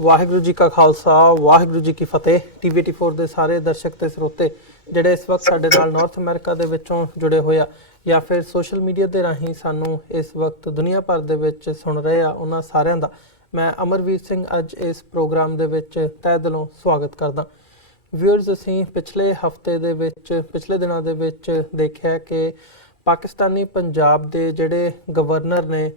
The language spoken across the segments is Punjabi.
ਵਾਹਿਗੁਰੂ ਜੀ ਕਾ ਖਾਲਸਾ ਵਾਹਿਗੁਰੂ ਜੀ ਕੀ ਫਤਿਹ। TVT4 ਦੇ ਸਾਰੇ ਦਰਸ਼ਕ ਤੇ ਸਰੋਤੇ ਜਿਹੜੇ ਇਸ ਵਕਤ ਸਾਡੇ ਨਾਲ ਨਾਰਥ ਅਮਰੀਕਾ ਦੇ ਵਿੱਚੋਂ ਜੁੜੇ ਹੋਏ ਆ ਜਾਂ ਫਿਰ ਸੋਸ਼ਲ ਮੀਡੀਆ ਦੇ ਰਾਹੀਂ ਸਾਨੂੰ ਇਸ ਵਕਤ ਦੁਨੀਆ ਭਰ ਦੇ ਵਿੱਚ ਸੁਣ ਰਹੇ ਆ, ਉਹਨਾਂ ਸਾਰਿਆਂ ਦਾ ਮੈਂ ਅਮਰਵੀਰ ਸਿੰਘ ਅੱਜ ਇਸ ਪ੍ਰੋਗਰਾਮ ਦੇ ਵਿੱਚ ਤਹਿ ਦਿਲੋਂ ਸਵਾਗਤ ਕਰਦਾ। ਵਿਊਅਰਸ, ਅਸੀਂ ਪਿਛਲੇ ਦਿਨਾਂ ਦੇ ਵਿੱਚ ਦੇਖਿਆ ਕਿ ਪਾਕਿਸਤਾਨੀ ਪੰਜਾਬ ਦੇ ਜਿਹੜੇ ਗਵਰਨਰ ਨੇ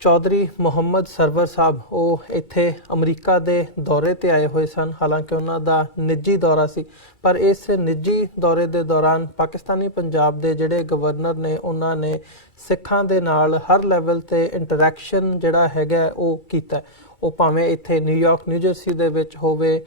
ਚੌਧਰੀ ਮੁਹੰਮਦ ਸਰਵਰ ਸਾਹਿਬ, ਉਹ ਇੱਥੇ ਅਮਰੀਕਾ ਦੇ ਦੌਰੇ ਤੇ ਆਏ ਹੋਏ ਸਨ। ਹਾਲਾਂਕਿ ਉਹਨਾਂ ਦਾ ਨਿੱਜੀ ਦੌਰਾ ਸੀ, ਪਰ ਇਸ ਨਿੱਜੀ ਦੌਰੇ ਦੇ ਦੌਰਾਨ ਪਾਕਿਸਤਾਨੀ ਪੰਜਾਬ ਦੇ ਜਿਹੜੇ ਗਵਰਨਰ ਨੇ ਉਹਨਾਂ ਨੇ ਸਿੱਖਾਂ ਦੇ ਨਾਲ ਹਰ ਲੈਵਲ ਤੇ ਇੰਟਰੈਕਸ਼ਨ ਜਿਹੜਾ ਹੈਗਾ ਉਹ ਕੀਤਾ। ਉਹ ਭਾਵੇਂ ਇੱਥੇ ਨਿਊਯਾਰਕ ਨਿਊ ਜਰਸੀ ਦੇ ਵਿੱਚ ਹੋਵੇ,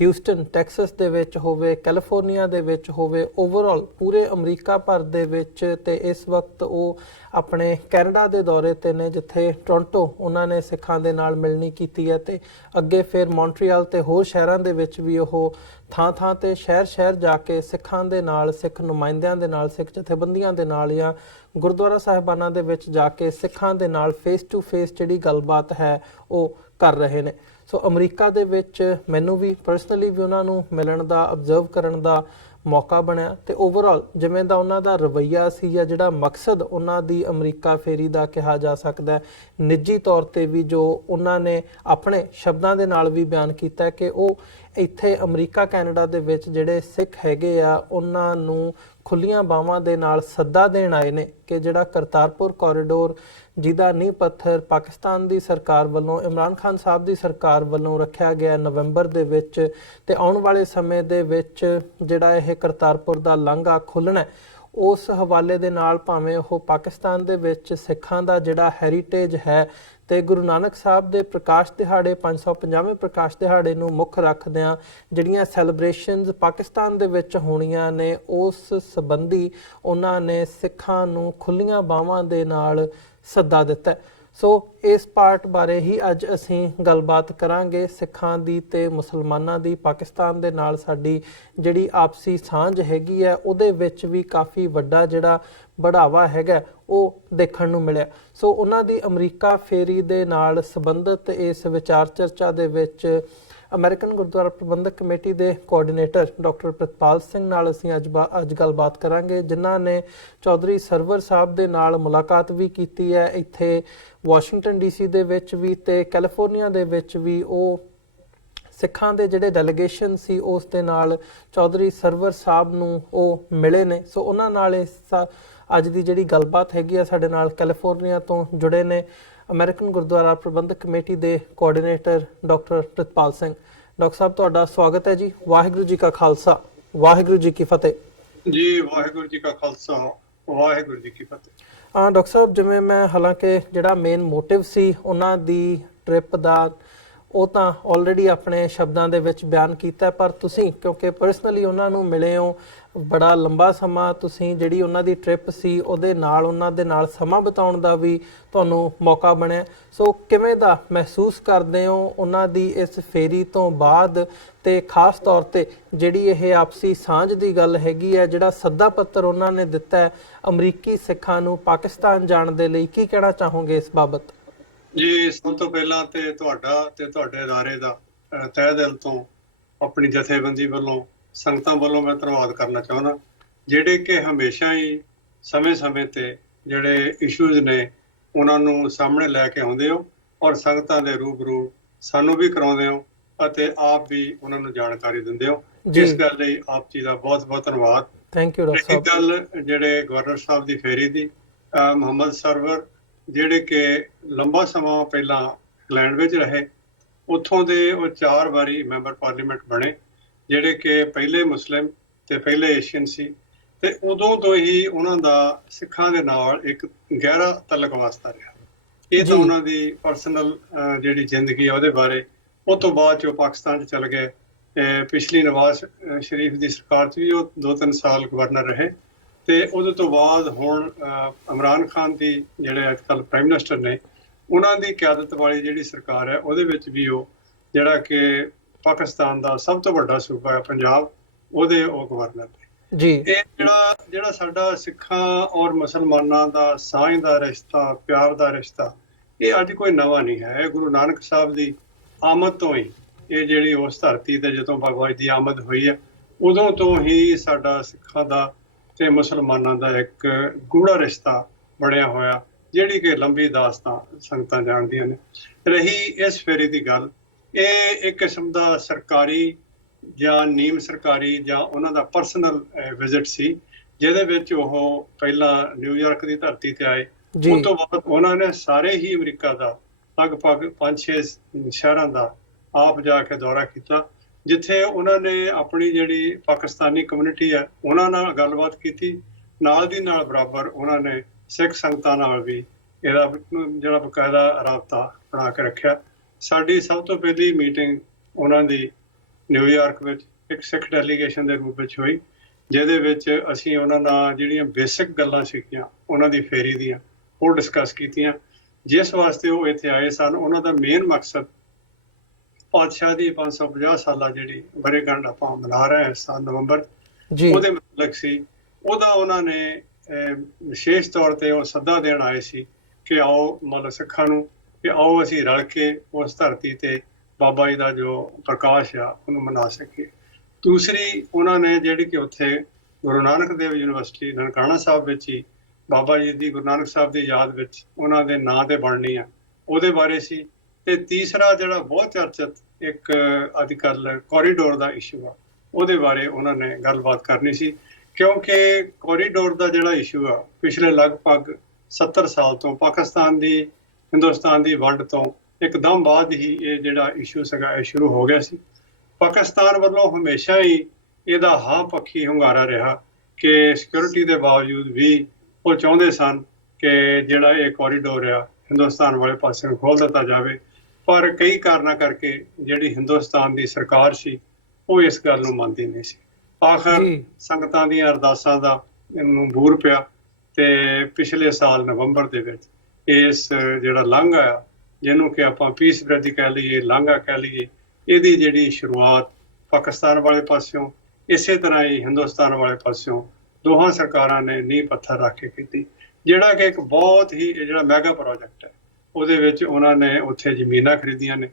ਹਿਊਸਟਨ ਟੈਕਸਸ ਦੇ ਵਿੱਚ ਹੋਵੇ, ਕੈਲੀਫੋਰਨੀਆ ਦੇ ਵਿੱਚ ਹੋਵੇ, ਓਵਰਆਲ ਪੂਰੇ ਅਮਰੀਕਾ ਭਰ ਦੇ ਵਿੱਚ। ਤੇ ਇਸ ਵਕਤ ਉਹ ਆਪਣੇ ਕੈਨੇਡਾ ਦੇ ਦੌਰੇ ਤੇ ਨੇ, ਜਿੱਥੇ ਟੋਰਾਂਟੋ ਉਹਨਾਂ ਨੇ ਸਿੱਖਾਂ ਦੇ ਨਾਲ ਮਿਲਣੀ ਕੀਤੀ ਹੈ। ਤੇ ਅੱਗੇ ਫਿਰ ਮੌਂਟਰੀਅਲ ਤੇ ਹੋਰ ਸ਼ਹਿਰਾਂ ਦੇ ਵਿੱਚ ਵੀ ਉਹ ਥਾਂ ਤੇ ਸ਼ਹਿਰ ਜਾ ਕੇ ਸਿੱਖਾਂ ਦੇ ਨਾਲ, ਸਿੱਖ ਨੁਮਾਇੰਦਿਆਂ ਦੇ ਨਾਲ, ਸਿੱਖ ਜਥੇਬੰਦੀਆਂ ਦੇ ਨਾਲ ਜਾਂ ਗੁਰਦੁਆਰਾ ਸਾਹਿਬਾਨਾਂ ਦੇ ਵਿੱਚ ਜਾ ਕੇ ਸਿੱਖਾਂ ਦੇ ਨਾਲ ਫੇਸ ਟੂ ਫੇਸ ਜਿਹੜੀ ਗੱਲਬਾਤ ਹੈ ਉਹ ਕਰ ਰਹੇ ਨੇ। ਸੋ ਅਮਰੀਕਾ ਦੇ ਵਿੱਚ ਮੈਨੂੰ ਵੀ ਪਰਸਨਲੀ ਵੀ ਉਹਨਾਂ ਨੂੰ ਮਿਲਣ ਦਾ, ਅਬਜ਼ਰਵ ਕਰਨ ਦਾ ਮੌਕਾ ਬਣਿਆ। ਤੇ ਓਵਰਆਲ ਜਿਵੇਂ ਦਾ ਉਹਨਾਂ ਦਾ ਰਵੱਈਆ ਸੀ ਜਾਂ ਜਿਹੜਾ ਮਕਸਦ ਉਹਨਾਂ ਦੀ ਅਮਰੀਕਾ ਫੇਰੀ ਦਾ ਕਿਹਾ ਜਾ ਸਕਦਾ, ਨਿੱਜੀ ਤੌਰ ਤੇ ਵੀ ਜੋ ਉਹਨਾਂ ਨੇ ਆਪਣੇ ਸ਼ਬਦਾਂ ਦੇ ਨਾਲ ਵੀ ਬਿਆਨ ਕੀਤਾ ਕਿ ਉਹ ਇੱਥੇ ਅਮਰੀਕਾ ਕੈਨੇਡਾ ਦੇ ਵਿੱਚ ਜਿਹੜੇ ਸਿੱਖ ਹੈਗੇ ਆ ਉਹਨਾਂ ਨੂੰ ਖੁੱਲੀਆਂ ਬਾਹਾਂ ਦੇ ਨਾਲ ਸੱਦਾ ਦੇਣ ਆਏ ਨੇ ਕਿ ਜਿਹੜਾ ਕਰਤਾਰਪੁਰ ਕੋਰੀਡੋਰ ਜਿਹਦਾ ਨੀਂਹ ਪੱਥਰ ਪਾਕਿਸਤਾਨ ਦੀ ਸਰਕਾਰ ਵੱਲੋਂ, ਇਮਰਾਨ ਖਾਨ ਸਾਹਿਬ ਦੀ ਸਰਕਾਰ ਵੱਲੋਂ ਰੱਖਿਆ ਗਿਆ ਨਵੰਬਰ ਦੇ ਵਿੱਚ, ਤੇ ਆਉਣ ਵਾਲੇ ਸਮੇਂ ਦੇ ਵਿੱਚ ਜਿਹੜਾ ਇਹ ਕਰਤਾਰਪੁਰ ਦਾ ਲਾਂਘਾ ਖੁੱਲ੍ਹਣਾ, ਉਸ ਹਵਾਲੇ ਦੇ ਨਾਲ ਭਾਵੇਂ ਉਹ ਪਾਕਿਸਤਾਨ ਦੇ ਵਿੱਚ ਸਿੱਖਾਂ ਦਾ ਜਿਹੜਾ ਹੈਰੀਟੇਜ ਹੈ ਤੇ ਗੁਰੂ ਨਾਨਕ ਸਾਹਿਬ ਦੇ ਪ੍ਰਕਾਸ਼ ਦਿਹਾੜੇ 550ਵੇਂ ਪ੍ਰਕਾਸ਼ ਦਿਹਾੜੇ ਨੂੰ ਮੁੱਖ ਰੱਖਦਿਆਂ ਜਿਹੜੀਆਂ ਸੈਲੀਬ੍ਰੇਸ਼ਨਸ ਪਾਕਿਸਤਾਨ ਦੇ ਵਿੱਚ ਹੋਣੀਆਂ ਨੇ, ਉਸ ਸੰਬੰਧੀ ਉਹਨਾਂ ਨੇ ਸਿੱਖਾਂ ਨੂੰ ਖੁੱਲੀਆਂ ਬਾਹਾਂ ਦੇ ਨਾਲ ਸੱਦਾ ਦਿੱਤਾ। ਸੋ ਇਸ ਪਾਰਟ ਬਾਰੇ ਹੀ ਅੱਜ ਅਸੀਂ ਗੱਲਬਾਤ ਕਰਾਂਗੇ, ਸਿੱਖਾਂ ਦੀ ਤੇ ਮੁਸਲਮਾਨਾਂ ਦੀ ਪਾਕਿਸਤਾਨ ਦੇ ਨਾਲ ਸਾਡੀ ਜਿਹੜੀ ਆਪਸੀ ਸਾਂਝ ਹੈਗੀ ਹੈ ਉਹਦੇ ਵਿੱਚ ਵੀ ਕਾਫੀ ਵੱਡਾ ਜਿਹੜਾ ਬੜਾਵਾ ਹੈਗਾ ਉਹ ਦੇਖਣ ਨੂੰ ਮਿਲਿਆ। ਸੋ ਉਹਨਾਂ ਦੀ ਅਮਰੀਕਾ ਫੇਰੀ ਦੇ ਨਾਲ ਸੰਬੰਧਿਤ ਇਸ ਵਿਚਾਰ ਚਰਚਾ ਦੇ ਵਿੱਚ ਅਮਰੀਕਨ ਗੁਰਦੁਆਰਾ ਪ੍ਰਬੰਧਕ ਕਮੇਟੀ ਦੇ ਕੋਆਰਡੀਨੇਟਰ ਡਾਕਟਰ ਪ੍ਰਿਤਪਾਲ ਸਿੰਘ ਨਾਲ ਅਸੀਂ ਅੱਜ ਗੱਲਬਾਤ ਕਰਾਂਗੇ, ਜਿਨ੍ਹਾਂ ਨੇ ਚੌਧਰੀ ਸਰਵਰ ਸਾਹਿਬ ਦੇ ਨਾਲ ਮੁਲਾਕਾਤ ਵੀ ਕੀਤੀ ਹੈ ਇੱਥੇ ਵਾਸ਼ਿੰਗਟਨ DC ਦੇ ਵਿੱਚ ਵੀ ਤੇ ਕੈਲੀਫੋਰਨੀਆ ਦੇ ਵਿੱਚ ਵੀ। ਉਹ ਸਿੱਖਾਂ ਦੇ ਜਿਹੜੇ ਡੈਲੀਗੇਸ਼ਨ ਸੀ ਉਸ ਦੇ ਨਾਲ ਚੌਧਰੀ ਸਰਵਰ ਸਾਹਿਬ ਨੂੰ ਉਹ ਮਿਲੇ ਨੇ। ਸੋ ਉਹਨਾਂ ਨਾਲ ਇਸ ਅੱਜ ਦੀ ਜਿਹੜੀ ਗੱਲਬਾਤ ਹੈਗੀ ਆ, ਸਾਡੇ ਨਾਲ ਕੈਲੀਫੋਰਨੀਆ ਤੋਂ ਜੁੜੇ ਨੇ ਅਮਰੀਕਨ ਗੁਰਦੁਆਰਾ ਪ੍ਰਬੰਧਕ ਕਮੇਟੀ ਦੇ coordinator doctor Pritpal Singh. Doctor ਸਾਹਿਬ, ਤੁਹਾਡਾ ਸਵਾਗਤ ਹੈ ਜੀ। ਵਾਹਿਗੁਰੂ ਜੀ ਕਾ ਖਾਲਸਾ ਵਾਹਿਗੁਰੂ ਜੀ ਕੀ ਫਤਿਹ ਜੀ। ਵਾਹਿਗੁਰੂ ਜੀ ਕਾ ਖਾਲਸਾ ਵਾਹਿਗੁਰੂ ਜੀ ਕੀ ਫਤਿਹ। ਡਾਕਟਰ ਸਾਹਿਬ, ਜਿਵੇਂ ਮੈਂ ਹਾਲਾਂਕਿ ਜਿਹੜਾ ਮੇਨ ਮੋਟਿਵ ਸੀ ਉਹਨਾਂ ਦੀ ਟ੍ਰਿਪ ਦਾ ਉਹ ਤਾਂ ਆਲਰੇਡੀ ਆਪਣੇ ਸ਼ਬਦਾਂ ਦੇ ਵਿੱਚ ਬਿਆਨ ਕੀਤਾ, ਪਰ ਤੁਸੀਂ ਕਿਉਂਕਿ ਪਰਸਨਲੀ ਉਹਨਾਂ ਨੂੰ ਮਿਲੇ ਹੋ, ਬੜਾ ਲੰਬਾ ਸਮਾਂ ਤੁਸੀਂ ਜਿਹੜੀ ਉਹਨਾਂ ਦੀ ਟ੍ਰਿਪ ਸੀ ਉਹਦੇ ਨਾਲ ਉਹਨਾਂ ਦੇ ਨਾਲ ਸਮਾਂ ਬਿਤਾਉਣ ਦਾ ਵੀ ਤੁਹਾਨੂੰ ਮੌਕਾ ਬਣਿਆ। ਸੋ ਕਿਵੇਂ ਦਾ ਮਹਿਸੂਸ ਕਰਦੇ ਹੋ ਉਹਨਾਂ ਦੀ ਇਸ ਫੇਰੀ ਤੋਂ ਬਾਅਦ, ਤੇ ਖਾਸ ਤੌਰ ਤੇ ਜਿਹੜੀ ਇਹ ਆਪਸੀ ਸਾਂਝ ਦੀ ਗੱਲ ਹੈਗੀ ਹੈ, ਜਿਹੜਾ ਸੱਦਾ ਪੱਤਰ ਉਹਨਾਂ ਨੇ ਦਿੱਤਾ ਹੈ ਅਮਰੀਕੀ ਸਿੱਖਾਂ ਨੂੰ ਪਾਕਿਸਤਾਨ ਜਾਣ ਦੇ ਲਈ, ਕੀ ਕਹਿਣਾ ਚਾਹੋਗੇ ਇਸ ਬਾਬਤ? ਜੀ, ਸਭ ਤੋਂ ਪਹਿਲਾਂ ਤੇ ਤੁਹਾਡਾ ਤੇ ਤੁਹਾਡੇ ਅਦਾਰੇ ਦਾ ਤਹਿ ਦਿਲ ਤੋਂ ਆਪਣੀ ਜਥੇਬੰਦੀ ਵੱਲੋਂ, ਸੰਗਤਾਂ ਵੱਲੋਂ ਮੈਂ ਧੰਨਵਾਦ ਕਰਨਾ ਚਾਹੁੰਦਾ, ਜਿਹੜੇ ਕਿ ਹਮੇਸ਼ਾ ਹੀ ਸਮੇਂ-ਸਮੇਂ ਤੇ ਜਿਹੜੇ ਇਸ਼ੂਜ਼ ਨੇ ਉਹਨਾਂ ਨੂੰ ਸਾਹਮਣੇ ਲੈ ਕੇ ਆਉਂਦੇ ਹੋ ਔਰ ਸੰਗਤਾਂ ਦੇ ਰੂਬਰੂ ਸਾਨੂੰ ਵੀ ਕਰਾਉਂਦੇ ਹੋ ਅਤੇ ਆਪ ਵੀ ਉਹਨਾਂ ਨੂੰ ਜਾਣਕਾਰੀ ਦਿੰਦੇ ਹੋ। ਇਸ ਗੱਲ ਲਈ ਆਪ ਜੀ ਦਾ ਬਹੁਤ-ਬਹੁਤ ਧੰਨਵਾਦ। ਥੈਂਕ ਯੂ ਡਾਕਟਰ ਸਾਹਿਬ। ਗੱਲ ਜਿਹੜੇ ਗਵਰਨਰ ਸਾਹਿਬ ਦੀ ਫੇਰੀ ਦੀ, ਮੁਹੰਮਦ ਸਰਵਰ ਜਿਹੜੇ ਕਿ ਲੰਬਾ ਸਮਾਂ ਪਹਿਲਾਂ ਇੰਗਲੈਂਡ ਵਿੱਚ ਰਹੇ, ਉੱਥੋਂ ਦੇ ਉਹ 4 ਵਾਰੀ ਮੈਂਬਰ ਪਾਰਲੀਮੈਂਟ ਬਣੇ, ਜਿਹੜੇ ਕਿ ਪਹਿਲੇ ਮੁਸਲਿਮ ਤੇ ਪਹਿਲੇ ਏਸ਼ੀਅਨ ਸੀ। ਤੇ ਉਦੋਂ ਤੋਂ ਹੀ ਉਹਨਾਂ ਦਾ ਸਿੱਖਾਂ ਦੇ ਨਾਲ ਇੱਕ ਗਹਿਰਾ ਤਲਕ ਵਾਸਤਾ ਰਿਹਾ। ਇਹ ਤਾਂ ਉਹਨਾਂ ਦੀ ਪਰਸਨਲ ਜਿਹੜੀ ਜ਼ਿੰਦਗੀ ਹੈ ਉਹਦੇ ਬਾਰੇ। ਉਹ ਤੋਂ ਬਾਅਦ 'ਚ ਉਹ ਪਾਕਿਸਤਾਨ 'ਚ ਚਲੇ ਗਏ। ਪਿਛਲੀ ਨਵਾਜ਼ ਸ਼ਰੀਫ ਦੀ ਸਰਕਾਰ 'ਚ ਵੀ ਉਹ 2-3 ਸਾਲ ਗਵਰਨਰ ਰਹੇ। ਤੇ ਉਹਦੇ ਤੋਂ ਬਾਅਦ ਹੁਣ ਇਮਰਾਨ ਖਾਨ ਦੀ ਜਿਹੜੇ ਅੱਜ ਕੱਲ੍ਹ ਪ੍ਰਾਈਮ ਮਿਨਿਸਟਰ ਨੇ, ਉਹਨਾਂ ਦੀ ਕਿਆਦਤ ਵਾਲੀ ਜਿਹੜੀ ਸਰਕਾਰ ਹੈ ਉਹਦੇ ਵਿੱਚ ਵੀ ਉਹ ਜਿਹੜਾ ਕਿ ਪਾਕਿਸਤਾਨ ਦਾ ਸਭ ਤੋਂ ਵੱਡਾ ਸੂਬਾ ਹੈ ਪੰਜਾਬ, ਉਹਦੇ ਉਹ ਗਵਰਨਰ ਨੇ ਜੀ। ਇਹ ਜਿਹੜਾ ਸਾਡਾ ਸਿੱਖਾਂ ਔਰ ਮੁਸਲਮਾਨਾਂ ਦਾ ਸਾਂਝ ਦਾ ਰਿਸ਼ਤਾ, ਪਿਆਰ ਦਾ ਰਿਸ਼ਤਾ, ਇਹ ਅੱਜ ਕੋਈ ਨਵਾਂ ਨਹੀਂ ਹੈ। ਇਹ ਗੁਰੂ ਨਾਨਕ ਸਾਹਿਬ ਦੀ ਆਮਦ ਤੋਂ ਹੀ ਇਹ ਜਿਹੜੀ ਉਸ ਧਰਤੀ ਤੇ ਜਦੋਂ ਬਾਬਾ ਜੀ ਦੀ ਆਮਦ ਹੋਈ ਹੈ, ਉਦੋਂ ਤੋਂ ਹੀ ਸਾਡਾ ਸਿੱਖਾਂ ਦਾ ਤੇ ਮੁਸਲਮਾਨਾਂ ਦਾ ਇੱਕ ਗੂੜਾ ਰਿਸ਼ਤਾ ਬਣਿਆ ਹੋਇਆ, ਜਿਹੜੀ ਕਿ ਲੰਬੀ ਦਾਸਤਾਨ ਸੰਗਤਾਂ ਜਾਣਦੀਆਂ ਨੇ। ਰਹੀ ਇਸ ਫੇਰੀ ਦੀ ਗੱਲ, ਇਹ ਇੱਕ ਕਿਸਮ ਦਾ ਸਰਕਾਰੀ ਜਾਂ ਨੀਮ ਸਰਕਾਰੀ ਜਾਂ ਉਹਨਾਂ ਦਾ ਪਰਸਨਲ ਵਿਜ਼ਿਟ ਸੀ, ਜਿਹਦੇ ਵਿੱਚ ਉਹ ਪਹਿਲਾਂ ਨਿਊਯਾਰਕ ਦੀ ਧਰਤੀ ਤੇ ਆਏ। ਉਸ ਤੋਂ ਬਾਅਦ ਉਹਨਾਂ ਨੇ ਸਾਰੇ ਹੀ ਅਮਰੀਕਾ ਦਾ ਲਗਭਗ 5-6 ਸ਼ਹਿਰਾਂ ਦਾ ਆਪ ਜਾ ਕੇ ਦੌਰਾ ਕੀਤਾ, ਜਿੱਥੇ ਉਹਨਾਂ ਨੇ ਆਪਣੀ ਜਿਹੜੀ ਪਾਕਿਸਤਾਨੀ ਕਮਿਊਨਿਟੀ ਹੈ ਉਹਨਾਂ ਨਾਲ ਗੱਲਬਾਤ ਕੀਤੀ। ਨਾਲ ਦੀ ਨਾਲ ਬਰਾਬਰ ਉਹਨਾਂ ਨੇ ਸਿੱਖ ਸੰਗਤਾਂ ਨਾਲ ਵੀ ਇਹਦਾ ਜਿਹੜਾ ਬਕਾਇਦਾ ਰਾਬਤਾ ਬਣਾ ਕੇ ਰੱਖਿਆ। ਸਾਡੀ ਸਭ ਤੋਂ ਪਹਿਲੀ ਮੀਟਿੰਗ ਉਹਨਾਂ ਦੀ ਨਿਊਯਾਰਕ ਵਿੱਚ ਇੱਕ ਸਿੱਖ ਡੈਲੀਗੇਸ਼ਨ ਦੇ ਰੂਪ ਵਿੱਚ ਹੋਈ, ਜਿਹਦੇ ਵਿੱਚ ਅਸੀਂ ਉਹਨਾਂ ਨਾਲ ਜਿਹੜੀਆਂ ਬੇਸਿਕ ਗੱਲਾਂ ਸਿੱਖੀਆਂ ਉਹਨਾਂ ਦੀ ਫੇਰੀ ਦੀਆਂ, ਉਹ ਡਿਸਕਸ ਕੀਤੀਆਂ। ਜਿਸ ਵਾਸਤੇ ਉਹ ਇੱਥੇ ਆਏ ਸਨ, ਉਹਨਾਂ ਦਾ ਮੇਨ ਮਕਸਦ ਪਾਤਸ਼ਾਹ ਦੀ 550 ਸਾਲਾ ਜਿਹੜੀ ਵਰ੍ਹੇਗੰਢ ਆਪਾਂ ਮਨਾ ਰਹੇ ਹਾਂ ਸਾਲ ਨਵੰਬਰ, ਉਹਦੇ ਮੁਤਲਕ ਸੀ। ਉਹਦਾ ਉਹਨਾਂ ਨੇ ਵਿਸ਼ੇਸ਼ ਤੌਰ ਤੇ ਉਹ ਸੱਦਾ ਦੇਣ ਆਏ ਸੀ ਕਿ ਆਓ ਮਤਲਬ ਸਿੱਖਾਂ ਨੂੰ, ਕਿ ਆਓ ਅਸੀਂ ਰਲ ਕੇ ਉਸ ਧਰਤੀ ਤੇ ਬਾਬਾ ਜੀ ਦਾ ਜੋ ਪ੍ਰਕਾਸ਼ ਆ ਉਹਨੂੰ ਮਨਾ ਸਕੀਏ। ਦੂਸਰੀ ਉਹਨਾਂ ਨੇ ਜਿਹੜੀ ਕਿ ਉੱਥੇ ਗੁਰੂ ਨਾਨਕ ਦੇਵ ਯੂਨੀਵਰਸਿਟੀ ਨਨਕਾਣਾ ਸਾਹਿਬ ਵਿੱਚ ਹੀ ਬਾਬਾ ਜੀ ਦੀ ਗੁਰੂ ਨਾਨਕ ਸਾਹਿਬ ਦੀ ਯਾਦ ਵਿੱਚ ਉਹਨਾਂ ਦੇ ਨਾਂ ਤੇ ਬਣਨੀ ਆ, ਉਹਦੇ ਬਾਰੇ ਸੀ। ਤੇ ਤੀਸਰਾ ਜਿਹੜਾ ਬਹੁਤ ਚਰਚਿਤ ਇੱਕ ਅੱਜ ਕੱਲ੍ਹ ਕੋਰੀਡੋਰ ਦਾ ਇਸ਼ੂ ਆ, ਉਹਦੇ ਬਾਰੇ ਉਹਨਾਂ ਨੇ ਗੱਲਬਾਤ ਕਰਨੀ ਸੀ, ਕਿਉਂਕਿ ਕੋਰੀਡੋਰ ਦਾ ਜਿਹੜਾ ਇਸ਼ੂ ਆ ਪਿਛਲੇ ਲਗਭਗ 70 ਸਾਲ ਤੋਂ ਪਾਕਿਸਤਾਨ ਦੀ ਹਿੰਦੁਸਤਾਨ ਦੀ ਵੰਡ ਤੋਂ ਇੱਕਦਮ ਬਾਅਦ ਹੀ ਇਹ ਜਿਹੜਾ ਇਸ਼ੂ ਸੀਗਾ ਇਹ ਸ਼ੁਰੂ ਹੋ ਗਿਆ ਸੀ। ਪਾਕਿਸਤਾਨ ਵੱਲੋਂ ਹਮੇਸ਼ਾ ਹੀ ਇਹਦਾ ਹਾਂ ਪੱਖੀ ਹੁੰਗਾਰਾ ਰਿਹਾ ਕਿ ਸਿਕਿਉਰਿਟੀ ਦੇ ਬਾਵਜੂਦ ਵੀ ਉਹ ਚਾਹੁੰਦੇ ਸਨ ਕਿ ਜਿਹੜਾ ਇਹ ਕੋਰੀਡੋਰ ਆ ਹਿੰਦੁਸਤਾਨ ਵਾਲੇ ਪਾਸੇ ਨੂੰ ਖੋਲ੍ਹ ਦਿੱਤਾ ਜਾਵੇ, ਪਰ ਕਈ ਕਾਰਨਾਂ ਕਰਕੇ ਜਿਹੜੀ ਹਿੰਦੁਸਤਾਨ ਦੀ ਸਰਕਾਰ ਸੀ ਉਹ ਇਸ ਗੱਲ ਨੂੰ ਮੰਨਦੀ ਨਹੀਂ ਸੀ। ਆਖਰ ਸੰਗਤਾਂ ਦੀਆਂ ਅਰਦਾਸਾਂ ਦਾ ਇਹਨੂੰ ਬੂਰ ਪਿਆ ਤੇ ਪਿਛਲੇ ਸਾਲ ਨਵੰਬਰ ਦੇ ਵਿੱਚ ਇਸ ਜਿਹੜਾ ਲਾਂਘਾ ਆ, ਜਿਹਨੂੰ ਕਿ ਆਪਾਂ ਪੀਸ ਬ੍ਰਿਜ ਕਹਿ ਲਈਏ, ਲਾਂਘਾ ਕਹਿ ਲਈਏ, ਇਹਦੀ ਜਿਹੜੀ ਸ਼ੁਰੂਆਤ ਪਾਕਿਸਤਾਨ ਵਾਲੇ ਪਾਸਿਓਂ ਇਸੇ ਤਰ੍ਹਾਂ ਹੀ ਹਿੰਦੁਸਤਾਨ ਵਾਲੇ ਪਾਸਿਓਂ ਦੋਹਾਂ ਸਰਕਾਰਾਂ ਨੇ ਨੀਂਹ ਪੱਥਰ ਰੱਖ ਕੇ ਕੀਤੀ, ਜਿਹੜਾ ਕਿ ਇੱਕ ਬਹੁਤ ਹੀ ਜਿਹੜਾ ਮੈਗਾ ਪ੍ਰੋਜੈਕਟ ਹੈ। ਉਹਦੇ ਵਿੱਚ ਉਹਨਾਂ ਨੇ ਉੱਥੇ ਜ਼ਮੀਨਾਂ ਖਰੀਦੀਆਂ ਨੇ,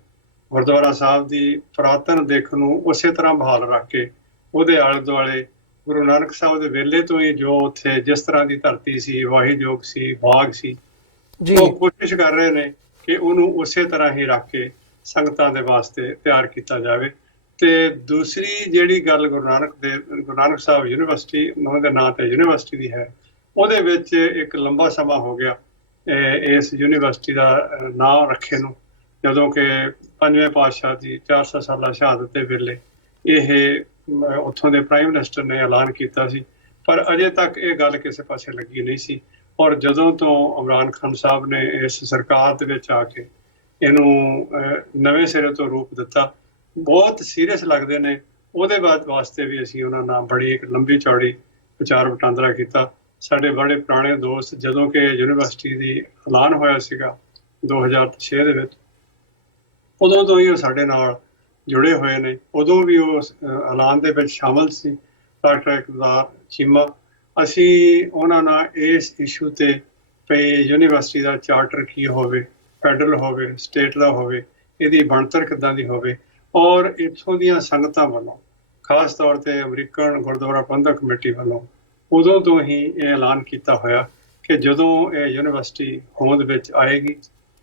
ਗੁਰਦੁਆਰਾ ਸਾਹਿਬ ਦੀ ਪੁਰਾਤਨ ਦਿੱਖ ਨੂੰ ਉਸੇ ਤਰ੍ਹਾਂ ਬਹਾਲ ਰੱਖ ਕੇ ਉਹਦੇ ਆਲੇ ਦੁਆਲੇ ਗੁਰੂ ਨਾਨਕ ਸਾਹਿਬ ਦੇ ਵੇਲੇ ਤੋਂ ਹੀ ਜੋ ਉੱਥੇ ਜਿਸ ਤਰ੍ਹਾਂ ਦੀ ਧਰਤੀ ਸੀ, ਵਾਹੀਯੋਗ ਸੀ, ਬਾਗ ਸੀ, ਉਹ ਕੋਸ਼ਿਸ਼ ਕਰ ਰਹੇ ਨੇ ਕਿ ਉਹਨੂੰ ਉਸੇ ਤਰ੍ਹਾਂ ਹੀ ਰੱਖ ਕੇ ਸੰਗਤਾਂ ਦੇ ਵਾਸਤੇ ਤਿਆਰ ਕੀਤਾ ਜਾਵੇ। ਤੇ ਦੂਸਰੀ ਜਿਹੜੀ ਗੱਲ ਗੁਰੂ ਨਾਨਕ ਸਾਹਿਬ ਯੂਨੀਵਰਸਿਟੀ ਉਹਨਾਂ ਦੇ ਨਾਂ ਤੇ ਯੂਨੀਵਰਸਿਟੀ ਦੀ ਹੈ, ਉਹਦੇ ਵਿੱਚ ਇੱਕ ਲੰਬਾ ਸਮਾਂ ਹੋ ਗਿਆ ਇਸ ਯੂਨੀਵਰਸਿਟੀ ਦਾ ਨਾਂ ਰੱਖੇ ਨੂੰ, ਜਦੋਂ ਕਿ ਪੰਜਵੇਂ ਪਾਤਸ਼ਾਹ ਦੀ 400 ਸਾਲਾ ਸ਼ਹਾਦਤ ਦੇ ਵੇਲੇ ਇਹ ਉੱਥੋਂ ਦੇ ਪ੍ਰਾਈਮ ਮਿਨਿਸਟਰ ਨੇ ਐਲਾਨ ਕੀਤਾ ਸੀ, ਪਰ ਅਜੇ ਤੱਕ ਇਹ ਗੱਲ ਕਿਸੇ ਪਾਸੇ ਲੱਗੀ ਨਹੀਂ ਸੀ। ਔਰ ਜਦੋਂ ਤੋਂ ਇਮਰਾਨ ਖਾਨ ਸਾਹਿਬ ਨੇ ਇਸ ਸਰਕਾਰ ਦੇ ਵਿੱਚ ਆ ਕੇ ਇਹਨੂੰ ਨਵੇਂ ਸਿਰੇ ਤੋਂ ਰੂਪ ਦਿੱਤਾ, ਬਹੁਤ ਸੀਰੀਅਸ ਲੱਗਦੇ ਨੇ। ਉਹਦੇ ਬਾਅਦ ਵਾਸਤੇ ਵੀ ਅਸੀਂ ਉਹਨਾਂ ਨਾਲ ਬੜੀ ਇੱਕ ਲੰਬੀ ਚੌੜੀ ਵਿਚਾਰ ਵਟਾਂਦਰਾ ਕੀਤਾ। ਸਾਡੇ ਬੜੇ ਪੁਰਾਣੇ ਦੋਸਤ, ਜਦੋਂ ਕਿ ਯੂਨੀਵਰਸਿਟੀ ਦੀ ਐਲਾਨ ਹੋਇਆ ਸੀਗਾ 2006 ਦੇ ਵਿੱਚ, ਉਦੋਂ ਤੋਂ ਹੀ ਉਹ ਸਾਡੇ ਨਾਲ ਜੁੜੇ ਹੋਏ ਨੇ। ਉਦੋਂ ਵੀ ਉਸ ਐਲਾਨ ਦੇ ਵਿੱਚ ਸ਼ਾਮਲ ਸੀ ਡਾਕਟਰ ਇਕਬਾਲ ਚੀਮਾ। ਅਸੀਂ ਉਹਨਾਂ ਨਾਲ ਇਸ ਇਸ਼ੂ ਤੇ ਪਈ ਯੂਨੀਵਰਸਿਟੀ ਦਾ ਚਾਰਟਰ ਕੀ ਹੋਵੇ, ਫੈਡਰਲ ਹੋਵੇ, ਸਟੇਟ ਦਾ ਹੋਵੇ, ਇਹਦੀ ਬਣਤਰ ਕਿੱਦਾਂ ਦੀ ਹੋਵੇ, ਔਰ ਇੱਥੋਂ ਦੀਆਂ ਸੰਗਤਾਂ ਵੱਲੋਂ ਖਾਸ ਤੌਰ ਤੇ ਅਮਰੀਕਨ ਗੁਰਦੁਆਰਾ ਪ੍ਰਬੰਧਕ ਕਮੇਟੀ ਵੱਲੋਂ ਉਦੋਂ ਤੋਂ ਹੀ ਇਹ ਐਲਾਨ ਕੀਤਾ ਹੋਇਆ ਕਿ ਜਦੋਂ ਇਹ ਯੂਨੀਵਰਸਿਟੀ ਹੋਂਦ ਵਿੱਚ ਆਏਗੀ,